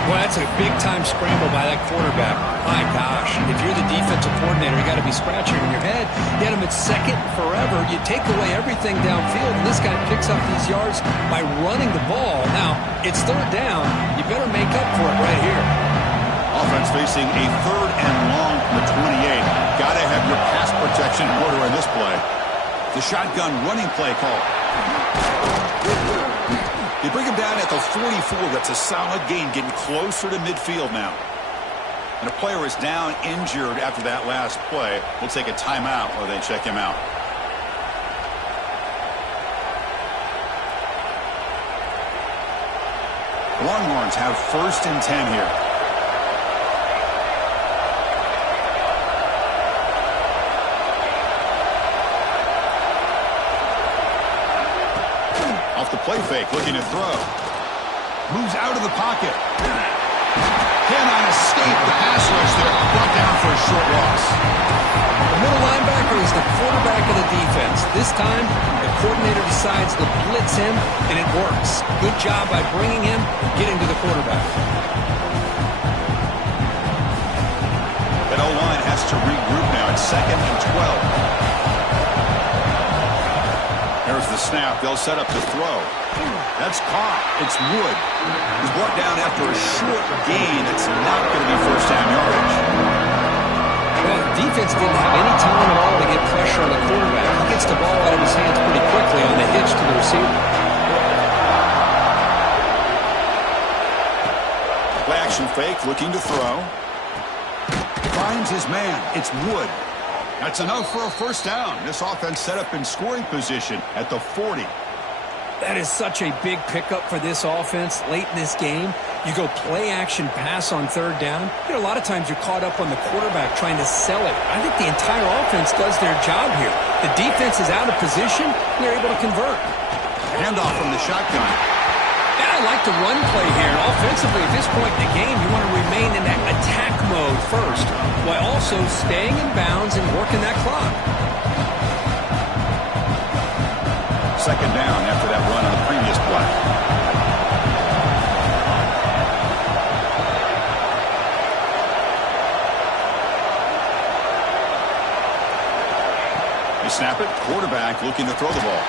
Well, that's a big-time scramble by that quarterback. My gosh, if you're the defensive coordinator, you got to be scratching in your head. You had him at second forever. You take away everything downfield, and this guy picks up these yards by running the ball. Now, it's third down. You better make up for it right here. Offense facing a third and long from the 28. Got to have your pass protection in order in this play. The shotgun running play call. They bring him down at the 44. That's a solid gain, getting closer to midfield now. And a player is down injured after that last play. We'll take a timeout while they check him out. The Longhorns have first and 10 here. Off the play fake, looking to throw. Moves out of the pocket. Cannot escape the pass rush there. Brought down for a short loss. The middle linebacker is the quarterback of the defense. This time, the coordinator decides to blitz him, and it works. Good job by bringing him, getting to the quarterback. That O-line has to regroup now. It's second and 12. There's the snap. They'll set up the throw. That's caught. It's Wood. He's brought down after a short gain. It's not going to be first-down yardage. Well, the defense didn't have any time at all to get pressure on the quarterback. He gets the ball out of his hands pretty quickly on the hitch to the receiver. Play action fake, looking to throw. Finds his man. It's Wood. That's enough for a first down. This offense set up in scoring position at the 40. That is such a big pickup for this offense late in this game. You go play action pass on third down. You know, a lot of times you're caught up on the quarterback trying to sell it. I think the entire offense does their job here. The defense is out of position, and they're able to convert. Handoff from the shotgun. Yeah, I like the run play here. And offensively, at this point in the game, you want to remain in that attack mode first, while also staying in bounds and working that clock. Second down after that run on the previous play. They snap it. Quarterback looking to throw the ball.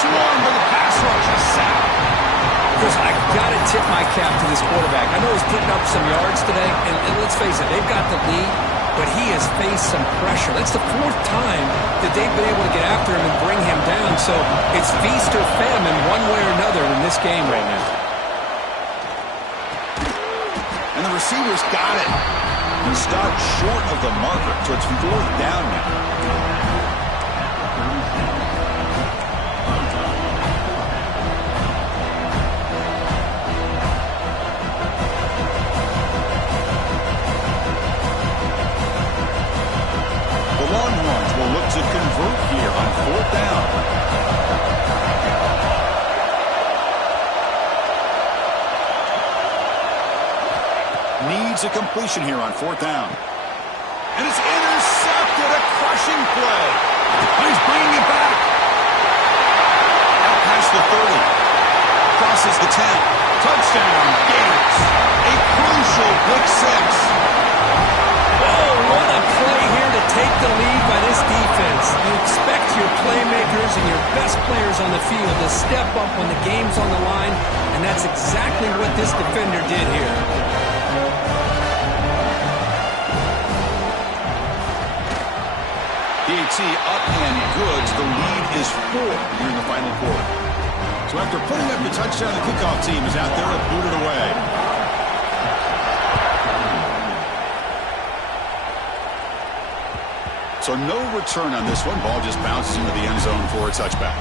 Swarmed by the pass rush. A sack. Chris, I got to tip my cap to this quarterback. I know he's putting up some yards today, and let's face it, they've got the lead, but he is faced some pressure. That's the fourth time that they've been able to get after him and bring him down. So it's feast or famine one way or another in this game right now. And the receiver's got it. He stopped short of the marker, so it's fourth down now. Longhorns will look to convert here on fourth down. Needs a completion here on fourth down. And it's intercepted, a crushing play. He's bringing it back. Out past the 30. Crosses the 10. Touchdown, Gators. A crucial pick six. Oh, what a play here to take the lead by this defense. You expect your playmakers and your best players on the field to step up when the game's on the line, and that's exactly what this defender did here. PAT up and good. The lead is 4 here in the final quarter. So after putting up the touchdown, the kickoff team is out there to boot it away. So no return on this one. Ball just bounces into the end zone for a touchback.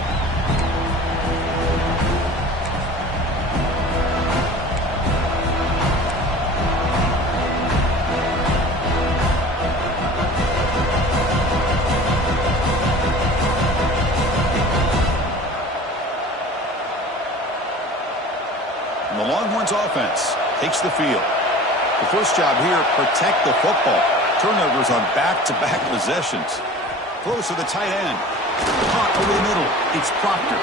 And the Longhorns offense takes the field. The first job here, protect the football. Turnovers on back-to-back possessions. Throws to the tight end. Caught over the middle. It's Proctor.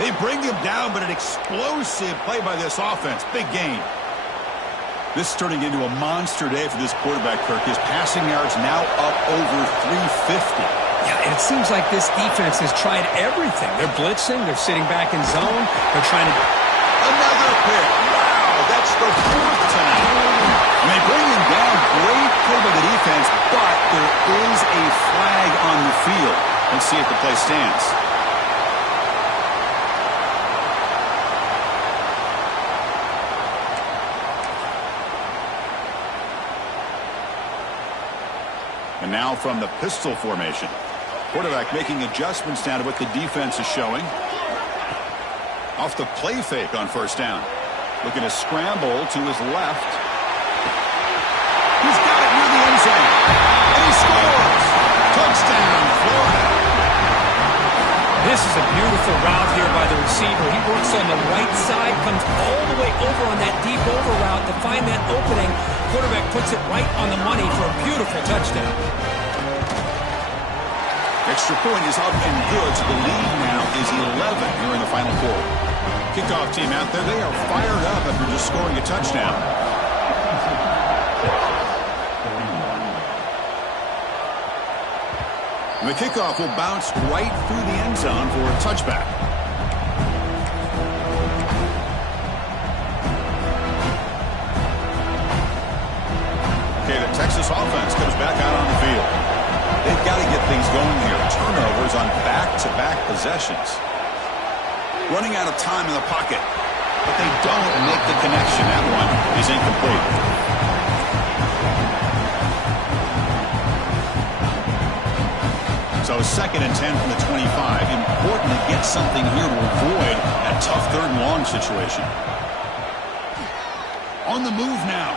They bring him down, but an explosive play by this offense. Big gain. This is turning into a monster day for this quarterback, Kirk. His passing yards now up over 350. Yeah, and it seems like this defense has tried everything. They're blitzing. They're sitting back in zone. They're trying to... Another pick. Wow, that's the fourth tonight. And they bring him down. Great play by the defense, but there is a flag on the field. Let's see if the play stands. And now from the pistol formation. Quarterback making adjustments down to what the defense is showing. Off the play fake on first down. Looking to scramble to his left. He's got it near the end zone. And he scores. Touchdown, Florida. This is a beautiful route here by the receiver. He works on the right side, comes all the way over on that deep over route to find that opening. Quarterback puts it right on the money for a beautiful touchdown. Extra point is up and good. So the lead now is 11 here in the final quarter. Kickoff team out there. They are fired up after just scoring a touchdown. And the kickoff will bounce right through the end zone for a touchback. Okay, the Texas offense comes back out on the field. They've got to get things going here. Turnovers on back-to-back possessions. Running out of time in the pocket, but they don't make the connection. That one is incomplete. So 2nd and 10 from the 25. Important to get something here to avoid that tough 3rd and long situation. On the move now.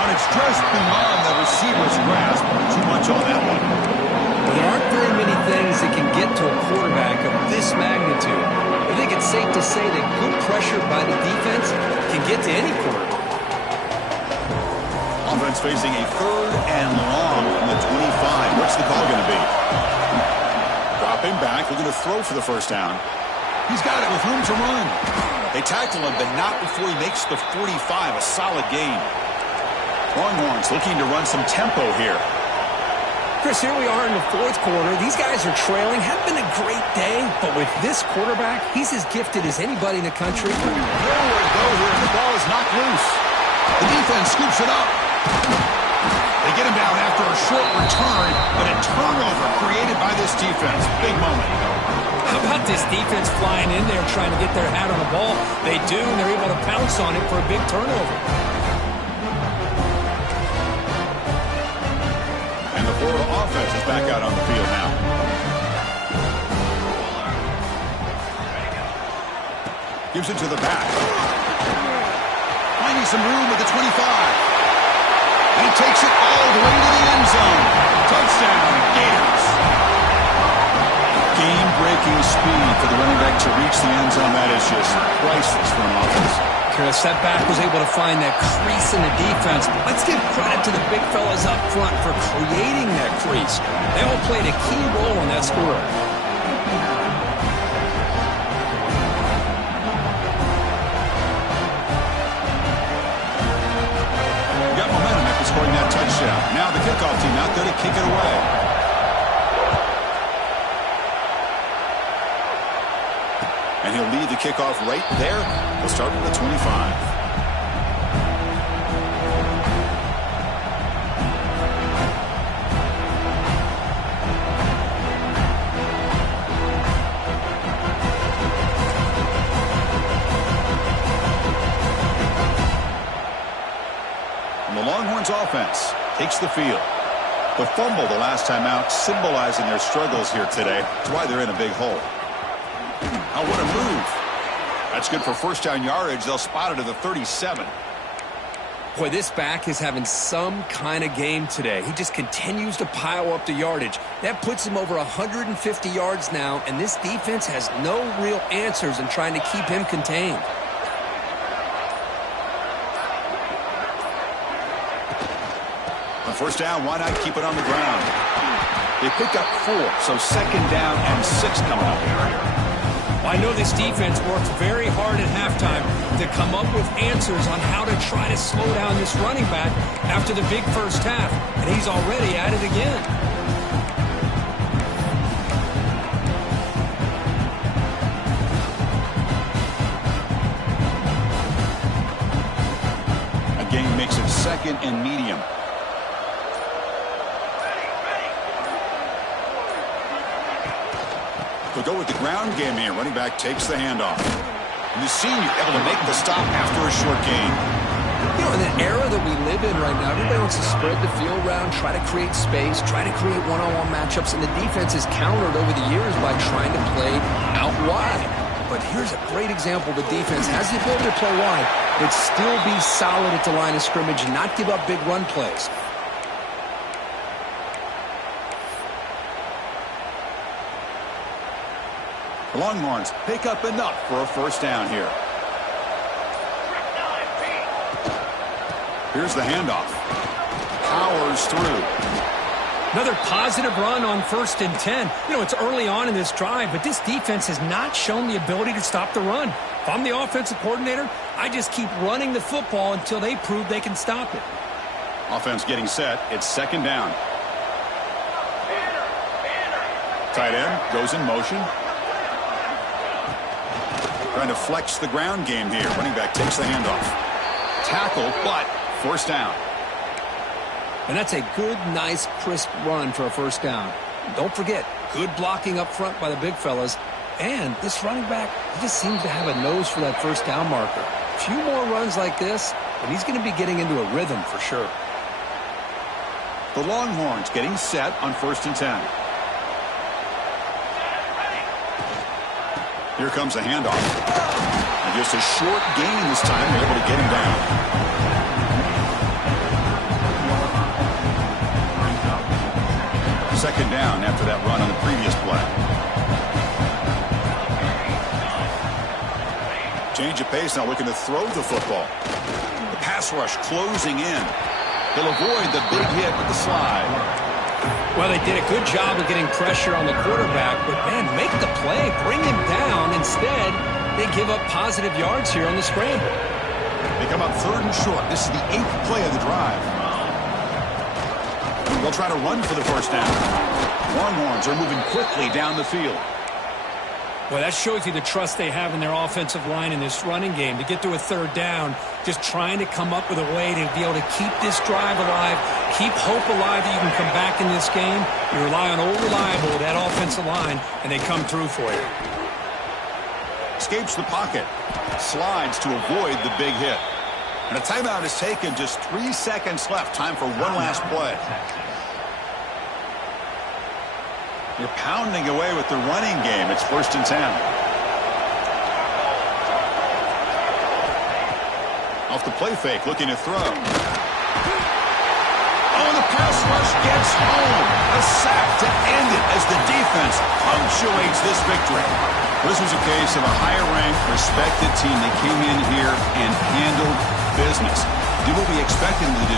And it's just beyond the receiver's grasp. Too much on that one. There aren't very many things that can get to a quarterback of this magnitude. I think it's safe to say that good pressure by the defense can get to any quarterback. Offense facing a 3rd and long from the 25. What's the call going to be? Dropping back, looking to throw for the first down. He's got it with room to run. They tackle him, but not before he makes the 45. A solid gain. Longhorns looking to run some tempo here. Chris, here we are in the 4th quarter. These guys are trailing. Haven't been a great day, but with this quarterback, he's as gifted as anybody in the country. Nowhere to go here, and the ball is knocked loose. The defense scoops it up. They get him down after a short return, but a turnover created by this defense. Big moment. How about this defense flying in there trying to get their hat on the ball? They do, and they're able to pounce on it for a big turnover. And the Florida offense is back out on the field now. Gives it to the back. Finding some room at the 25. And he takes it all the way to the end zone. Touchdown, Gators. Game-breaking speed for the running back to reach the end zone. That is just priceless for an offense. Chris, that back was able to find that crease in the defense. Let's give credit to the big fellas up front for creating that crease. They all played a key role in that score. Got momentum after scoring that touchdown. Now the kickoff team out there to kick it away. And he'll lead the kickoff right there. He'll start with the 25. And the Longhorns offense takes the field. The fumble the last time out symbolizing their struggles here today. That's why they're in a big hole. Oh, what a move. That's good for first down yardage. They'll spot it at the 37. Boy, this back is having some kind of game today. He just continues to pile up the yardage. That puts him over 150 yards now, and this defense has no real answers in trying to keep him contained. On first down, why not keep it on the ground? They pick up 4, so second down and 6 coming up. I know this defense works very hard at halftime to come up with answers on how to try to slow down this running back after the big first half, and he's already at it again. A gain makes it second and medium. They'll go with the ground game here. Running back takes the handoff. And the senior able to make the stop after a short gain. You know, in the era that we live in right now, everybody wants to spread the field around, try to create space, try to create one-on-one matchups, and the defense is countered over the years by trying to play out wide. But here's a great example. The defense has the ability to play wide, but still be solid at the line of scrimmage and not give up big run plays. The Longhorns pick up enough for a first down here. Here's the handoff. Powers through. Another positive run on 1st and 10. You know, it's early on in this drive, but this defense has not shown the ability to stop the run. If I'm the offensive coordinator, I just keep running the football until they prove they can stop it. Offense getting set. It's second down. Tight end goes in motion. Trying to flex the ground game here. Running back takes the handoff. Tackle, but first down. And that's a good, nice, crisp run for a first down. Don't forget, good blocking up front by the big fellas. And this running back, he just seems to have a nose for that first down marker. A few more runs like this, and he's going to be getting into a rhythm for sure. The Longhorns getting set on 1st and 10. Here comes a handoff. And just a short gain this time. They're able to get him down. Second down after that run on the previous play. Change of pace now, looking to throw the football. The pass rush closing in. He'll avoid the big hit with the slide. Well, they did a good job of getting pressure on the quarterback, but, man, make the play, bring him down. Instead, they give up positive yards here on the scramble. They come up 3rd and short. This is the 8th play of the drive. They'll try to run for the first down. Longhorns are moving quickly down the field. Well, that shows you the trust they have in their offensive line in this running game. To get to a third down, just trying to come up with a way to be able to keep this drive alive, keep hope alive that you can come back in this game. You rely on old reliable, that offensive line, and they come through for you. Escapes the pocket. Slides to avoid the big hit. And a timeout is taken. Just 3 seconds left. Time for one last play. You're pounding away with the running game. It's 1st and 10. Off the play fake, looking to throw. Oh, the pass rush gets home. A sack to end it as the defense punctuates this victory. This was a case of a higher-ranked, respected team that came in here and handled business. Did what we expected them to do.